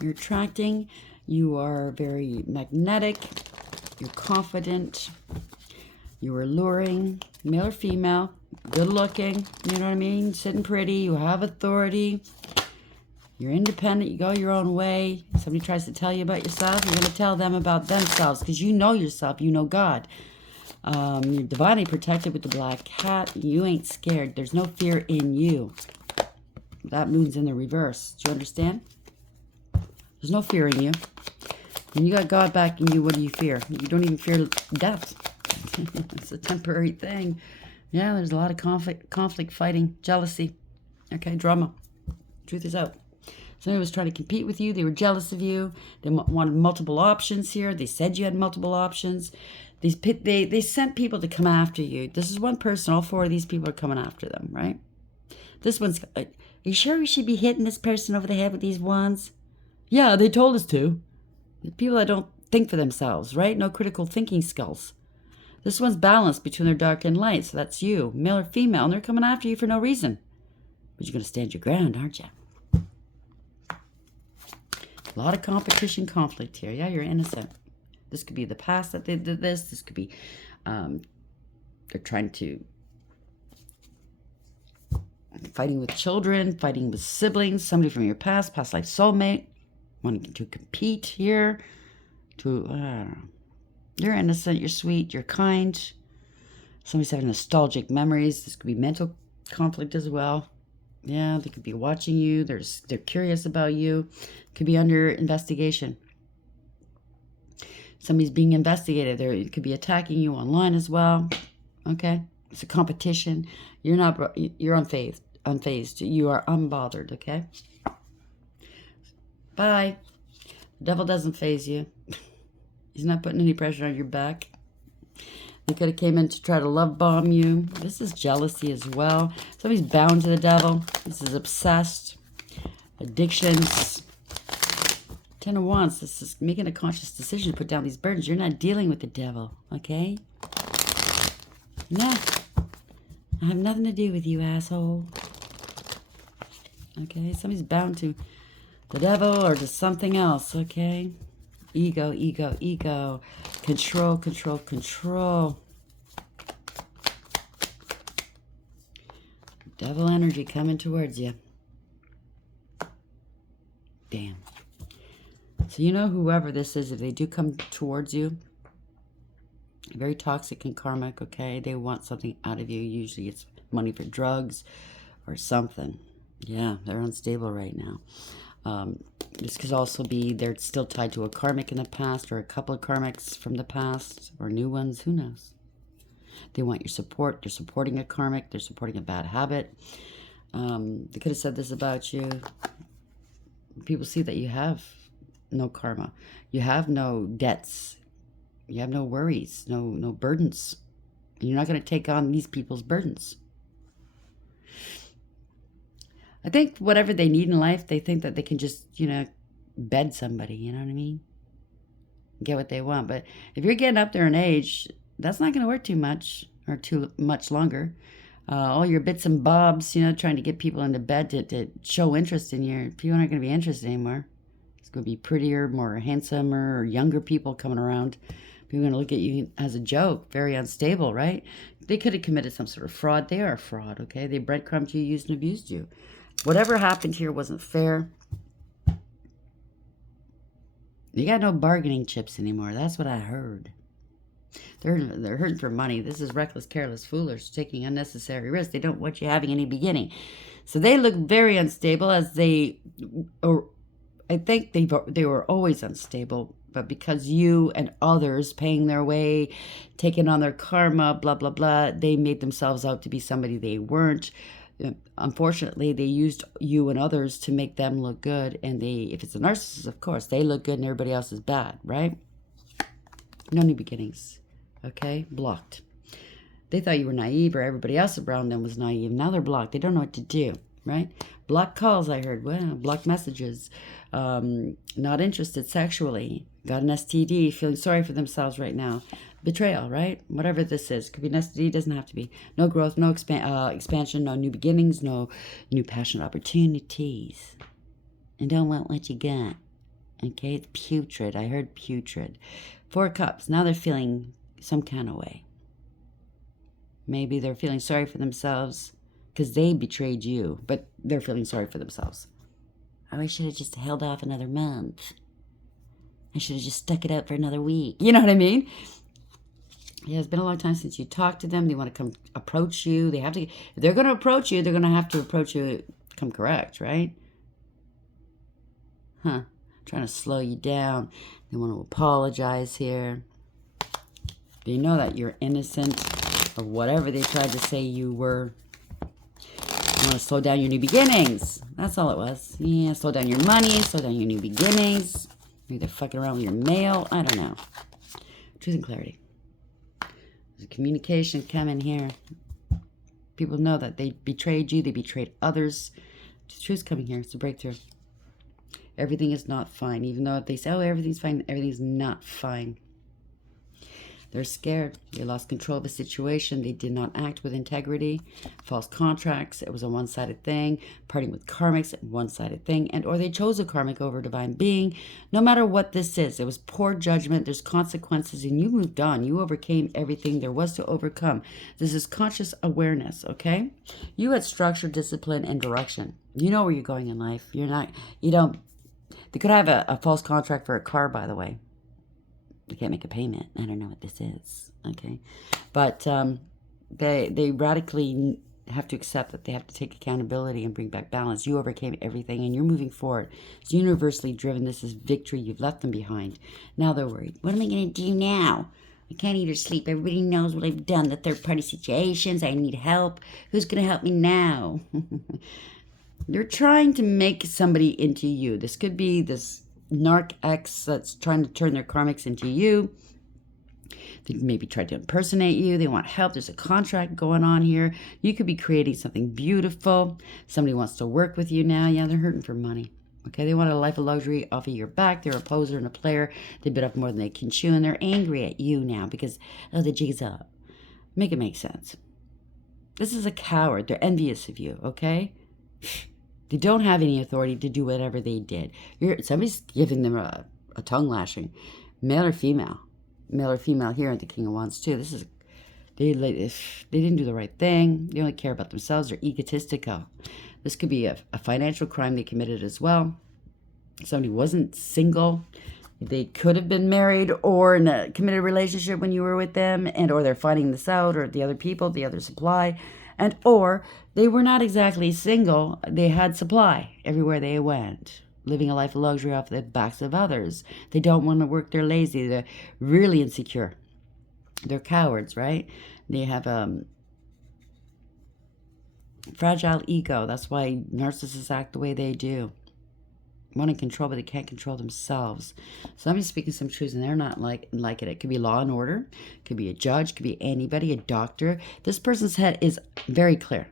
You're attracting. You are very magnetic. You're confident. You're alluring. Male or female. Good looking. You know what I mean? Sitting pretty. You have authority. You're independent. You go your own way. Somebody tries to tell you about yourself, you're going to tell them about themselves because you know yourself. You know God. You're divinely protected with the black cat. You ain't scared. There's no fear in you. That moon's in the reverse. Do you understand? There's no fear in you. When you got God back in you, what do you fear? You don't even fear death. It's a temporary thing. Yeah, there's a lot of conflict, fighting, jealousy. Okay, drama. Truth is out. Somebody was trying to compete with you. They were jealous of you. They wanted multiple options here. They said you had multiple options. They sent people to come after you. This is one person. All four of these people are coming after them, right? This one's... Are you sure we should be hitting this person over the head with these wands? Yeah, they told us to. People that don't think for themselves, right? No critical thinking skills. This one's balanced between their dark and light. So that's you, male or female. And they're coming after you for no reason. But you're going to stand your ground, aren't you? A lot of competition, conflict here. Yeah, you're innocent. This could be the past that they did this. This could be, they're trying to, fighting with children, fighting with siblings, somebody from your past life soulmate, wanting to compete here. You're innocent, you're sweet, you're kind. Somebody's having nostalgic memories. This could be mental conflict as well. Yeah, they could be watching you. They're curious about you. Could be under investigation. Somebody's being investigated. They could be attacking you online as well. Okay? It's a competition. You're unfazed. You are unbothered, okay? Bye. The devil doesn't faze you. He's not putting any pressure on your back. They could have came in to try to love bomb you. This is jealousy as well. Somebody's bound to the devil. This is obsessed. Addictions. Ten of Wands. This is making a conscious decision to put down these burdens. You're not dealing with the devil, okay? No. I have nothing to do with you, asshole. Okay? Somebody's bound to the devil or to something else, okay? Ego, ego, ego. Control, control, control. Devil energy coming towards you. Bam. So you know whoever this is, if they do come towards you, very toxic and karmic, okay? They want something out of you. Usually it's money for drugs or something. Yeah, they're unstable right now. This could also be they're still tied to a karmic in the past, or a couple of karmics from the past, or new ones. Who knows? They want your support. They're supporting a karmic. They're supporting a bad habit. They could have said this about you. People see that you have no karma. You have no debts. You have no worries, no burdens. You're not going to take on these people's burdens. I think whatever they need in life, they think that they can just, bed somebody, you know what I mean? Get what they want. But if you're getting up there in age, that's not going to work too much or too much longer. All your bits and bobs, trying to get people into bed to show interest in you, people aren't going to be interested anymore. It's going to be prettier, more handsomer, or younger people coming around. People are going to look at you as a joke, very unstable, right? They could have committed some sort of fraud. They are a fraud, okay? They breadcrumbed you, used and abused you. Whatever happened here wasn't fair. You got no bargaining chips anymore. That's what I heard. They're hurting for money. This is reckless, careless, foolish, taking unnecessary risks. They don't want you having any beginning. So they look very unstable, as I think they were always unstable. But because you and others paying their way, taking on their karma, blah, blah, blah, they made themselves out to be somebody they weren't. Unfortunately, they used you and others to make them look good. And if it's a narcissist, of course, they look good and everybody else is bad, right? No new beginnings. Okay? Blocked. They thought you were naive, or everybody else around them was naive. Now they're blocked. They don't know what to do, right? Blocked calls, I heard. Well, blocked messages. Not interested sexually. Got an STD, feeling sorry for themselves right now. Betrayal, right? Whatever this is. Could be an STD, doesn't have to be. No growth, no expansion, no new beginnings, no new passionate opportunities. And don't want what you got. Okay, it's putrid. I heard putrid. 4 cups. Now they're feeling some kind of way. Maybe they're feeling sorry for themselves because they betrayed you, but they're feeling sorry for themselves. Oh, I should have just held off another month. I should have just stuck it out for another week. You know what I mean? Yeah, it's been a long time since you talked to them. They want to come approach you. They have to. If they're going to approach you, they're going to have to approach you, come correct, right? Trying to slow you down. They want to apologize here. They know that you're innocent of whatever they tried to say you were. You want to slow down your new beginnings. That's all it was. Yeah, slow down your money, slow down your new beginnings. Maybe they're fucking around with your mail. I don't know. Truth and clarity. There's a communication coming here. People know that they betrayed you. They betrayed others. The truth's coming here. It's a breakthrough. Everything is not fine. Even though they say, oh, everything's fine, everything's not fine. They're scared. They lost control of the situation. They did not act with integrity. False contracts. It was a one-sided thing. Parting with karmics, a one-sided thing. And or they chose a karmic over a divine being. No matter what this is, it was poor judgment. There's consequences, and you moved on. You overcame everything there was to overcome. This is conscious awareness, okay? You had structure, discipline, and direction. You know where you're going in life. They could have a false contract for a car, by the way. You can't make a payment. I don't know what this is. Okay. But they radically have to accept that they have to take accountability and bring back balance. You overcame everything and you're moving forward. It's universally driven. This is victory. You've left them behind. Now they're worried. What am I going to do now? I can't eat or sleep. Everybody knows what I've done. The third-party situations. I need help. Who's going to help me now? They're trying to make somebody into you. This could be this narc ex that's trying to turn their karmics into you. They maybe try to impersonate you. They want help. There's a contract going on here. You could be creating something beautiful. Somebody wants to work with you now. Yeah, they're hurting for money. Okay, they want a life of luxury off of your back. They're a poser and a player. They bit off more than they can chew, and they're angry at you now because, oh, the jig is up. Make it make sense. This is a coward. They're envious of you, okay? They don't have any authority to do whatever they did. Somebody's giving them a tongue lashing. Male or female. Male or female here at the King of Wands too. They didn't do the right thing. They only care about themselves. They're egotistical. This could be a financial crime they committed as well. Somebody wasn't single. They could have been married or in a committed relationship when you were with them, and or they're finding this out, or the other people, the other supply. And or they were not exactly single. They had supply everywhere they went, living a life of luxury off the backs of others. They don't want to work. They're lazy. They're really insecure. They're cowards, right? They have fragile ego. That's why narcissists act the way they do. Want to control, but they can't control themselves. So I'm just speaking some truths, and they're not like it. It could be law and order, it could be a judge, it could be anybody, a doctor. This person's head is very clear.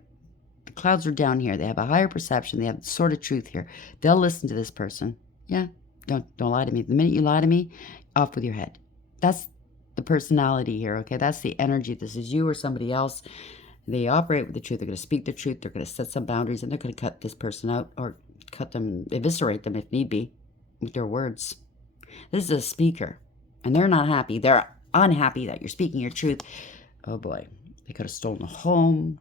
The clouds are down here. They have a higher perception. They have sort of truth here. They'll listen to this person. Yeah, don't lie to me. The minute you lie to me, off with your head. That's the personality here. Okay, that's the energy. This is you or somebody else. They operate with the truth. They're going to speak the truth. They're going to set some boundaries, and they're going to cut this person out or cut them, eviscerate them if need be, with their words. This is a speaker, and they're not happy. They're unhappy that you're speaking your truth. Oh boy, they could have stolen a home.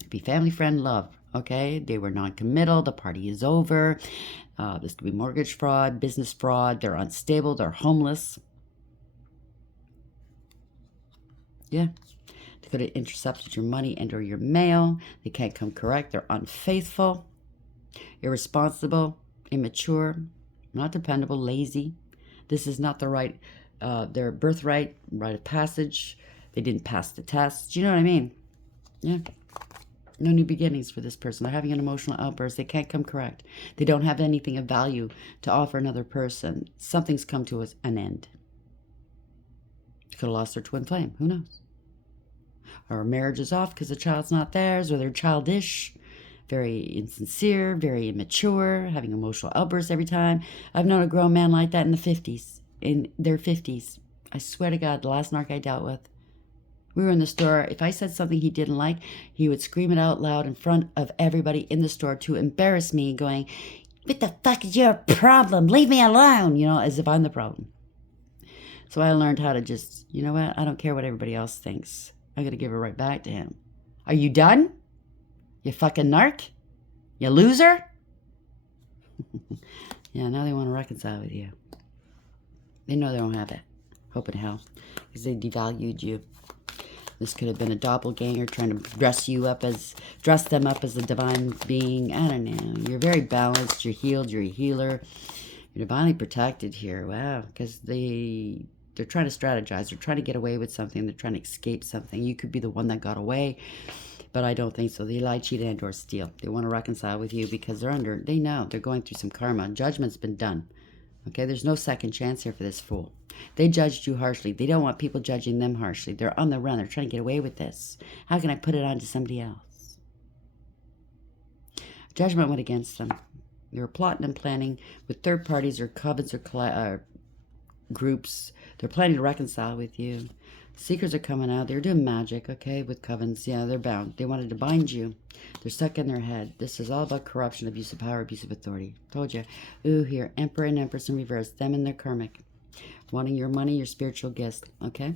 It'd be family, friend, love. Okay, they were non-committal. The party is over. This could be mortgage fraud, business fraud. They're unstable. They're homeless. Yeah. They could have intercepted your money and or your mail. They can't come correct. They're unfaithful, irresponsible, immature, not dependable, lazy. This is not the right, their birthright, rite of passage. They didn't pass the test. Do you know what I mean? Yeah. No new beginnings for this person. They're having an emotional outburst. They can't come correct. They don't have anything of value to offer another person. Something's come to an end. Could have lost their twin flame. Who knows? Or marriage is off because the child's not theirs, or they're childish, very insincere, very immature, having emotional outbursts every time. I've known a grown man like that in the 50s, in their 50s. I swear to God, the last narc I dealt with, we were in the store. If I said something he didn't like, he would scream it out loud in front of everybody in the store to embarrass me, going, "What the fuck is your problem? Leave me alone," as if I'm the problem. So I learned how to just, you know what? I don't care what everybody else thinks. I got to give it right back to him. Are you done? You fucking narc? You loser? Yeah, now they want to reconcile with you. They know they don't have it. Hope in hell. Because they devalued you. This could have been a doppelganger trying to dress them up as a divine being. I don't know. You're very balanced. You're healed. You're a healer. You're divinely protected here. Wow. Because they're trying to strategize. They're trying to get away with something. They're trying to escape something. You could be the one that got away. But I don't think so. They lie, cheat, and or steal. They want to reconcile with you because they know they're going through some karma. Judgment's been done. Okay, there's no second chance here for this fool. They judged you harshly. They don't want people judging them harshly. They're on the run. They're trying to get away with this. How can I put it on to somebody else? Judgment went against them. They were plotting and planning with third parties or covens or groups. They're planning to reconcile with you. Secrets are coming out. They're doing magic, okay, with covens. Yeah, they're bound. They wanted to bind you. They're stuck in their head. This is all about corruption, abuse of power, abuse of authority. Told you. Ooh, here, Emperor and Empress in reverse. Them and their karmic. Wanting your money, your spiritual gifts, okay?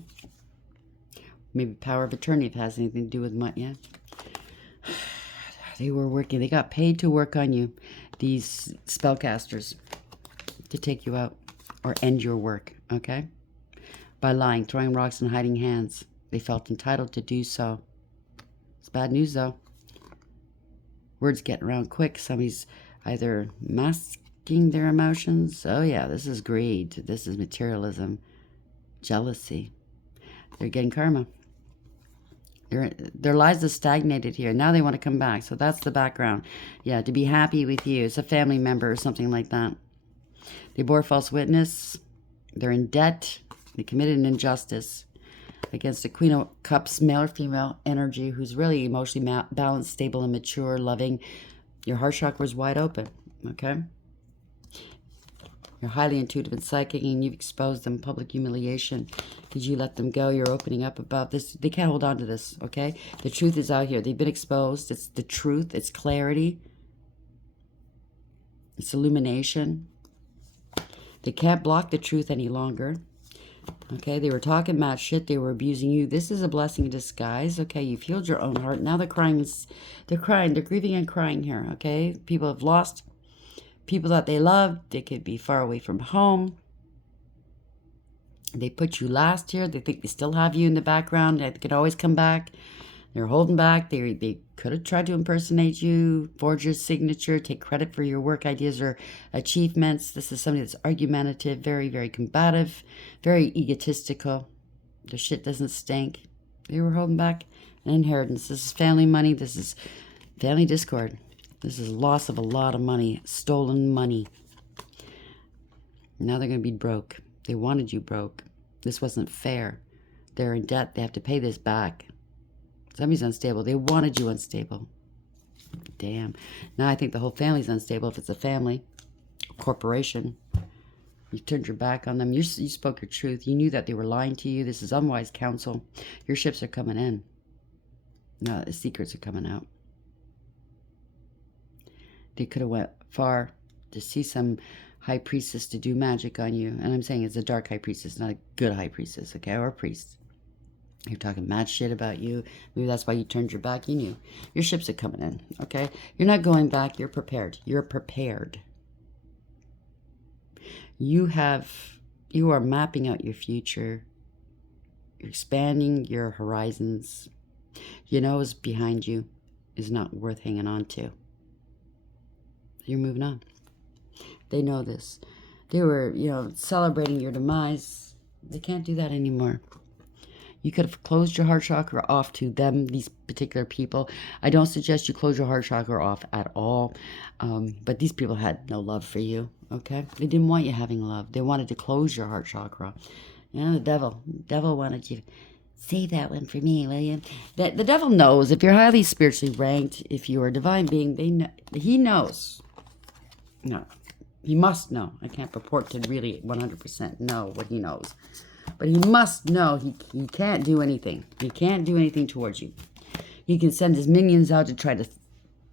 Maybe power of attorney if it has anything to do with money, yeah? They were working. They got paid to work on you, these spellcasters, to take you out or end your work, okay? By lying, throwing rocks, and hiding hands. They felt entitled to do so. It's bad news, though. Words getting around quick. Somebody's either masking their emotions. Oh, yeah, this is greed. This is materialism. Jealousy. They're getting karma. Their lives are stagnated here. Now they want to come back. So that's the background. Yeah, to be happy with you. It's a family member or something like that. They bore false witness. They're in debt. They committed an injustice against the Queen of Cups, male or female energy, who's really emotionally balanced, stable, and mature, loving. Your heart chakra is wide open, okay? You're highly intuitive and psychic, and you've exposed them public humiliation because you let them go. You're opening up about this. They can't hold on to this, okay? The truth is out here. They've been exposed. It's the truth. It's clarity. It's illumination. They can't block the truth any longer. Okay, they were talking mad shit. They were abusing you. This is a blessing in disguise. Okay, you've healed your own heart. Now they're crying. They're grieving and crying here. Okay, people have lost people that they loved. They could be far away from home. They put you last here. They think they still have you in the background. They could always come back. They're holding back. They could have tried to impersonate you, forge your signature, take credit for your work ideas or achievements. This is somebody that's argumentative, very, very combative, very egotistical. Their shit doesn't stink. They were holding back an inheritance. This is family money. This is family discord. This is loss of a lot of money, stolen money. Now they're going to be broke. They wanted you broke. This wasn't fair. They're in debt. They have to pay this back. Somebody's unstable. They wanted you unstable. Damn. Now I think the whole family's unstable if it's a family, a corporation. You turned your back on them. You spoke your truth. You knew that they were lying to you. This is unwise counsel. Your ships are coming in. No, the secrets are coming out. They could have went far to see some high priestess to do magic on you. And I'm saying it's a dark high priestess, not a good high priestess, okay? Or a priest. You're talking mad shit about you. Maybe that's why you turned your back. You knew. Your ships are coming in, okay? You're not going back. You're prepared. You're prepared. You are mapping out your future. You're expanding your horizons. You know what's behind you is not worth hanging on to. You're moving on. They know this. They were, celebrating your demise. They can't do that anymore. You could have closed your heart chakra off to them, these particular people. I don't suggest you close your heart chakra off at all. But these people had no love for you, okay? They didn't want you having love. They wanted to close your heart chakra. The devil wanted you. Say that one for me, will you? The devil knows. If you're highly spiritually ranked, if you're a divine being, he knows. No, he must know. I can't purport to really 100% know what he knows. But he must know he can't do anything. He can't do anything towards you. He can send his minions out to try to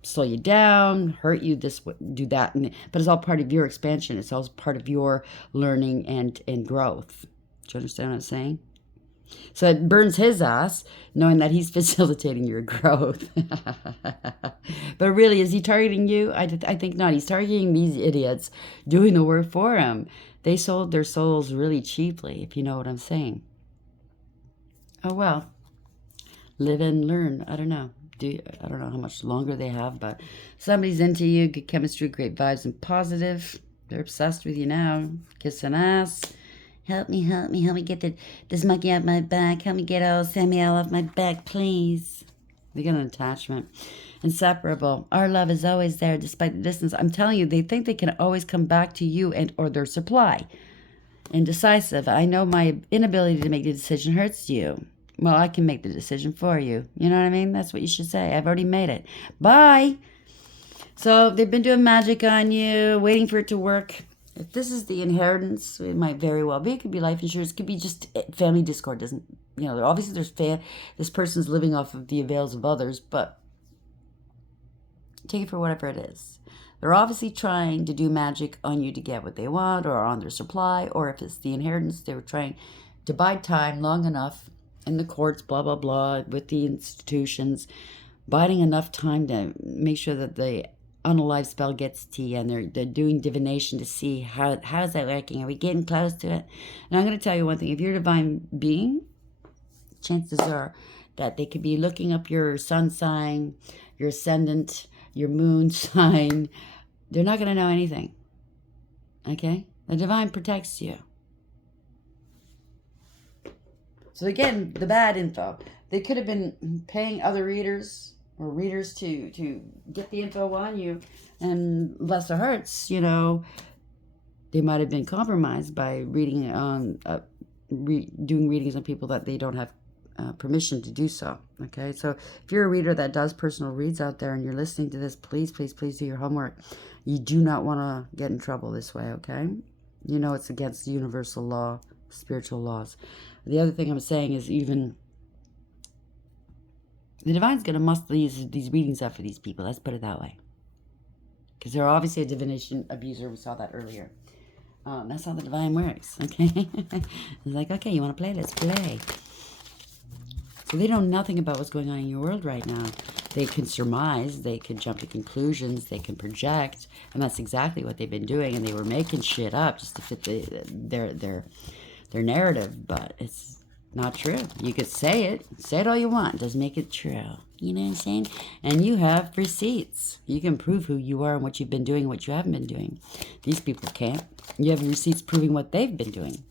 slow you down, hurt you, this, do that. But it's all part of your expansion. It's all part of your learning and growth. Do you understand what I'm saying? So it burns his ass, knowing that he's facilitating your growth. But really, is he targeting you? I think not. He's targeting these idiots doing the work for him. They sold their souls really cheaply, if you know what I'm saying. Oh, well. Live and learn. I don't know. I don't know how much longer they have, but somebody's into you. Good chemistry, great vibes, and positive. They're obsessed with you now. Kissing ass. Help me get this monkey out my back. Help me get Samuel off my back, please. They got an attachment. Inseparable. Our love is always there despite the distance. I'm telling you, they think they can always come back to you and or their supply. Indecisive. I know my inability to make the decision hurts you. Well, I can make the decision for you. You know what I mean? That's what you should say. I've already made it. Bye. So they've been doing magic on you, waiting for it to work. If this is the inheritance, it might very well be. It could be life insurance. It could be just family discord. Doesn't, obviously this person's living off of the avails of others, but take it for whatever it is. They're obviously trying to do magic on you to get what they want or on their supply, or if it's the inheritance, they were trying to buy time long enough in the courts, blah, blah, blah, with the institutions, biding enough time to make sure that the unalive spell gets to you, and they're doing divination to see how's that working. Are we getting close to it? And I'm going to tell you one thing. If you're a divine being, chances are that they could be looking up your sun sign, your ascendant, your moon sign. They're not going to know anything. Okay? The divine protects you. So again, the bad info. They could have been paying other readers or readers to get the info on you, and bless their hearts, they might have been compromised by reading on doing readings on people that they don't have permission to do so. Okay, so if you're a reader that does personal reads out there and you're listening to this, please do your homework. You do not want to get in trouble this way. Okay, it's against the universal law, spiritual laws. The other thing I'm saying is even the divine's going to must these readings out for these people. Let's put it that way. Because they're obviously a divination abuser. We saw that earlier. That's how the divine works, okay? It's like, okay, you want to play? Let's play. So they know nothing about what's going on in your world right now. They can surmise. They can jump to conclusions. They can project. And that's exactly what they've been doing. And they were making shit up just to fit their narrative. But it's Not true. You could say it. Say it all you want. Doesn't make it true. You know what I'm saying? And you have receipts. You can prove who you are and what you've been doing and what you haven't been doing. These people can't. You have receipts proving what they've been doing.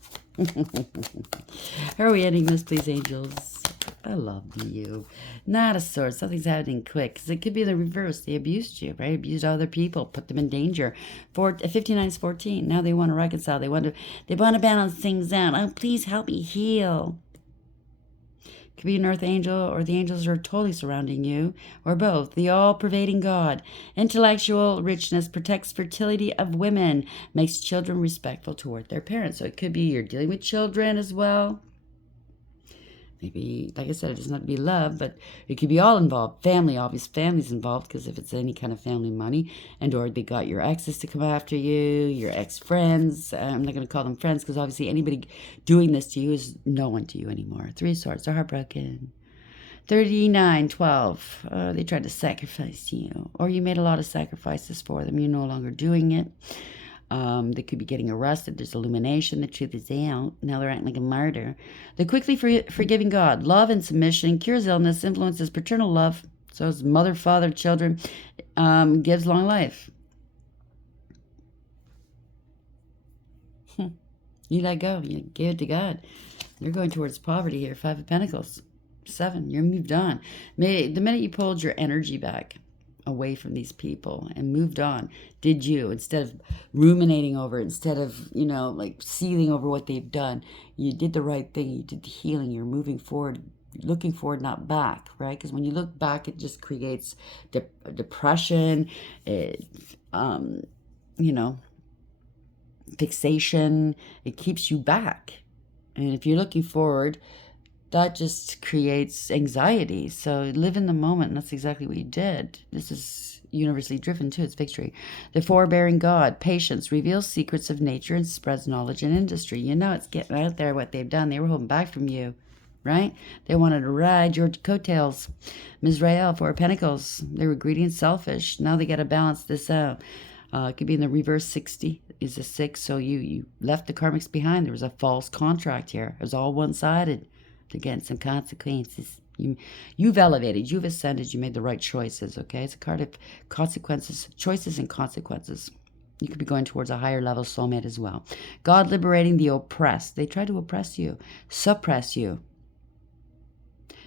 How are we ending this, please, angels? I love you. Not a sword. Something's happening quick. Because it could be the reverse. They abused you, right? Abused other people. Put them in danger. 59 is 14. Now they want to reconcile. They want to balance things out. Oh, please help me heal. Could be an earth angel, or the angels are totally surrounding you, or both. The all-pervading God. Intellectual richness protects fertility of women, makes children respectful toward their parents. So it could be you're dealing with children as well. Maybe, like I said, it doesn't have to be love, but it could be all involved. Family, obvious family's involved, because if it's any kind of family money, and or they got your exes to come after you, your ex-friends. I'm not going to call them friends, because obviously anybody doing this to you is no one to you anymore. 3 swords, they're heartbroken. 39:12. They tried to sacrifice you, or you made a lot of sacrifices for them. You're no longer doing it. They could be getting arrested. There's illumination. The truth is out. Now they're acting like a martyr. The quickly forgiving God. Love and submission. Cures illness. Influences paternal love. So it's mother, father, children. Gives long life. You let go. You gave it to God. You're going towards poverty here. 5 of Pentacles. 7. You're moved on. The minute you pulled your energy back away from these people and moved on, did you, instead of ruminating over it, instead of, like seething over what they've done, you did the right thing. You did the healing. You're moving forward, looking forward, not back, right? Because when you look back, it just creates depression, fixation. It keeps you back. And if you're looking forward, that just creates anxiety. So live in the moment, and that's exactly what you did. This is universally driven too. It's victory. The forbearing God, patience, reveals secrets of nature and spreads knowledge in industry. It's getting out there what they've done. They were holding back from you, right? They wanted to ride your coattails. Mizrael, 4 of Pentacles. They were greedy and selfish. Now they got to balance this out. It could be in the reverse. 60 is a 6. So you left the karmics behind. There was a false contract here. It was all one-sided. To get some consequences. You've elevated, you've ascended, you made the right choices, okay? It's a card of consequences, choices and consequences. You could be going towards a higher level soulmate as well. God liberating the oppressed. They try to oppress you, suppress you.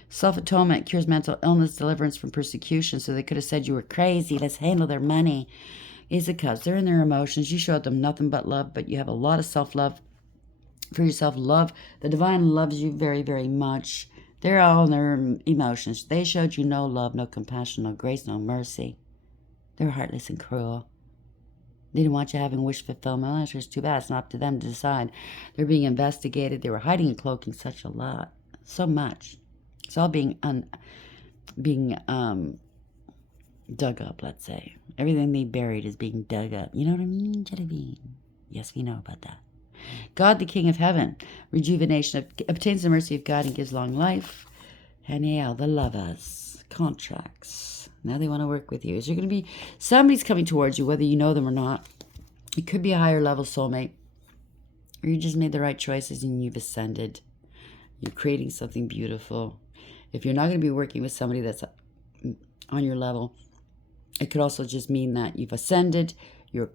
Self-atonement cures mental illness, deliverance from persecution. So they could have said you were crazy, let's handle their money. Is it because they're in their emotions. You showed them nothing but love, but you have a lot of self-love. For yourself, love. The divine loves you very, very much. They're all in their emotions. They showed you no love, no compassion, no grace, no mercy. They were heartless and cruel. They didn't want you having wish fulfillment. That's just too bad. It's not up to them to decide. They're being investigated. They were hiding and cloaking such a lot. So much. It's all being dug up, let's say. Everything they buried is being dug up. You know what I mean, Genevieve? Yes, we know about that. God, the King of Heaven, rejuvenation, obtains the mercy of God and gives long life. Haniel, the lovers, contracts. Now they want to work with you. Is there going to be somebody's coming towards you, whether you know them or not? It could be a higher level soulmate, or you just made the right choices and you've ascended. You're creating something beautiful. If you're not going to be working with somebody that's on your level, it could also just mean that you've ascended. You're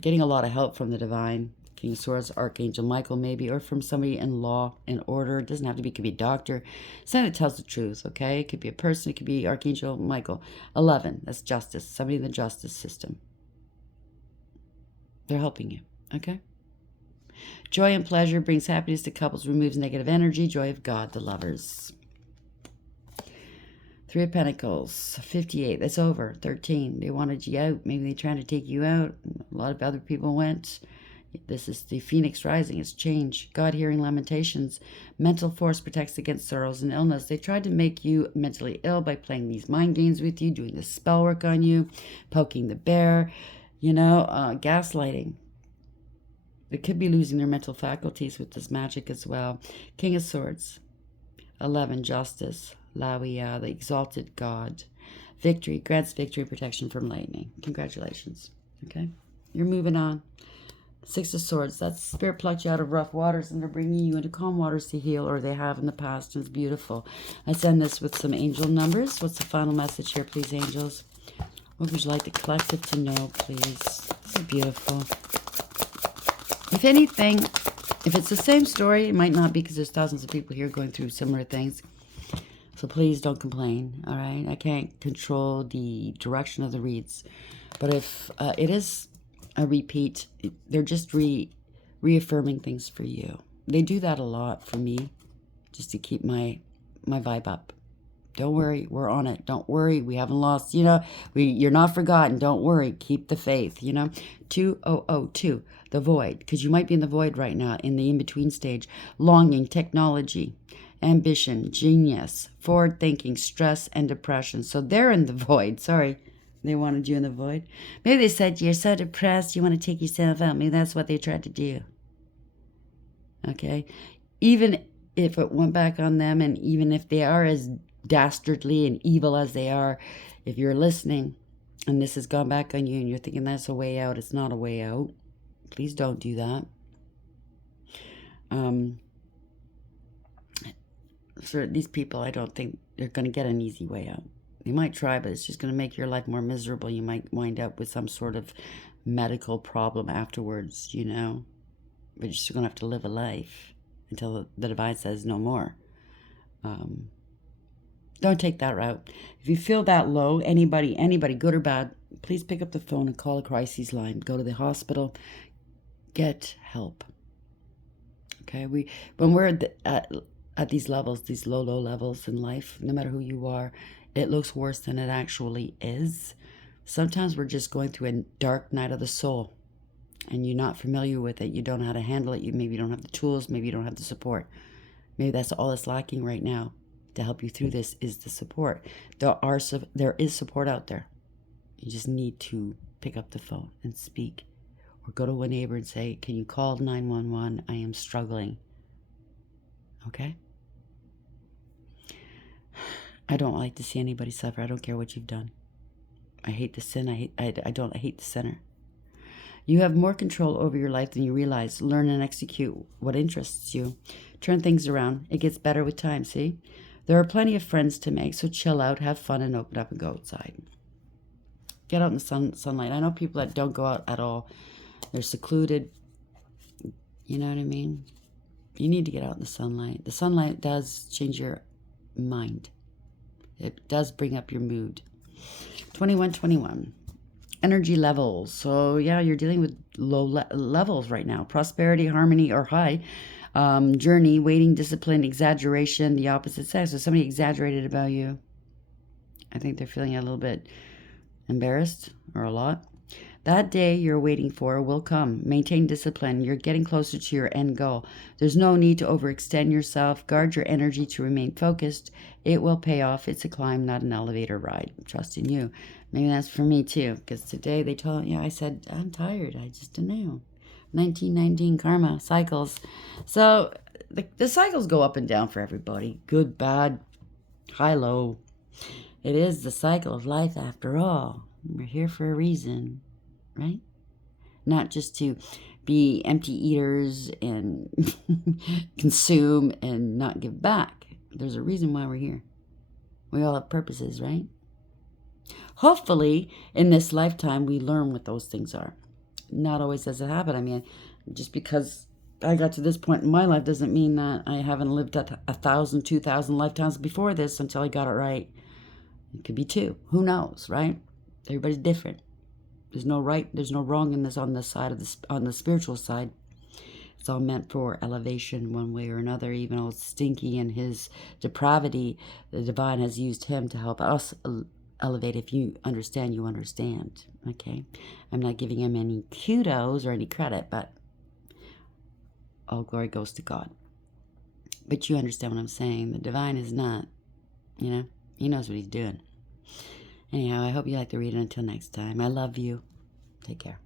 getting a lot of help from the divine. King of Swords, Archangel Michael maybe, or from somebody in law and order. It doesn't have to be, it could be a doctor. Somebody that tells the truth, okay? It could be a person, it could be Archangel Michael. 11, that's justice, somebody in the justice system. They're helping you, okay? Joy and pleasure brings happiness to couples, removes negative energy. Joy of God, the lovers. 3 of Pentacles, 58, that's over. 13, they wanted you out. Maybe they're trying to take you out. A lot of other people went. This is the Phoenix rising. It's change. God hearing lamentations. Mental force protects against sorrows and illness. They tried to make you mentally ill by playing these mind games with you, doing the spell work on you, poking the bear, gaslighting. They could be losing their mental faculties with this magic as well. King of Swords. 11, justice. Lawia, the exalted God. Victory. Grants victory and protection from lightning. Congratulations. Okay? You're moving on. Six of Swords. That's Spirit plucked you out of rough waters and they're bringing you into calm waters to heal, or they have in the past, and it's beautiful. I send this with some angel numbers. What's the final message here, please, angels? What would you like the collective to know, please? So beautiful. If anything, if it's the same story, it might not be, because there's thousands of people here going through similar things. So please don't complain, all right? I can't control the direction of the reads. But if it is a repeat, they're just reaffirming things for you. They do that a lot for me, just to keep my vibe up. Don't worry, we're on it. Don't worry, we haven't lost, you're not forgotten. Don't worry, keep the faith, 2002, the void, because you might be in the void right now, in the in-between stage. Longing, technology, ambition, genius, forward thinking, stress, and depression. So they're in the void. Sorry, they wanted you in the void. Maybe they said you're so depressed you want to take yourself out. Maybe that's what they tried to do. Okay? Even if it went back on them, and even if they are as dastardly and evil as they are, if you're listening and this has gone back on you and you're thinking that's a way out, it's not a way out. Please don't do that. For these people, I don't think they're going to get an easy way out. They might try, but it's just going to make your life more miserable. You might wind up with some sort of medical problem afterwards, But you're still going to have to live a life until the divine says no more. Don't take that route. If you feel that low, anybody, good or bad, please pick up the phone and call a crisis line. Go to the hospital. Get help. Okay? When we're at these levels, these low levels in life, no matter who you are, it looks worse than it actually is. Sometimes we're just going through a dark night of the soul, and you're not familiar with it. You don't know how to handle it. Maybe you don't have the tools. Maybe you don't have the support. Maybe that's all that's lacking right now to help you through this, is the support. There is support out there. You just need to pick up the phone and speak, or go to a neighbor and say, can you call 911? I am struggling. Okay? I don't like to see anybody suffer. I don't care what you've done. I hate the sin. I hate the sinner. You have more control over your life than you realize. Learn and execute what interests you. Turn things around. It gets better with time, see? There are plenty of friends to make, so chill out, have fun, and open up and go outside. Get out in the sunlight. I know people that don't go out at all. They're secluded. You know what I mean? You need to get out in the sunlight. The sunlight does change your mind. It does bring up your mood. 2121. Energy levels. So, yeah, you're dealing with low levels right now. Prosperity, harmony, or high. Journey, waiting, discipline, exaggeration, the opposite sex. So somebody exaggerated about you. I think they're feeling a little bit embarrassed, or a lot. That day you're waiting for will come. Maintain discipline. You're getting closer to your end goal. There's no need to overextend yourself. Guard your energy to remain focused. It will pay off. It's a climb, not an elevator ride. Trust in you. Maybe that's for me too, because today they told me, I said, I'm tired. I just don't know. 1919 karma cycles. So the cycles go up and down for everybody. Good, bad, high, low. It is the cycle of life after all. We're here for a reason, right? Not just to be empty eaters and consume and not give back. There's a reason why we're here. We all have purposes, right? Hopefully, in this lifetime, we learn what those things are. Not always does it happen. I mean, just because I got to this point in my life doesn't mean that I haven't lived at 1,000, 2,000 lifetimes before this until I got it right. It could be 2. Who knows, right? Everybody's different. There's no right, there's no wrong in this on this side of this, on the spiritual side. It's all meant for elevation one way or another. Even old Stinky and his depravity, the divine has used him to help us elevate. If you understand, you understand. Okay? I'm not giving him any kudos or any credit, but all glory goes to God. But you understand what I'm saying. The divine is not, he knows what he's doing. Anyhow, I hope you like the reading. Until next time, I love you. Take care.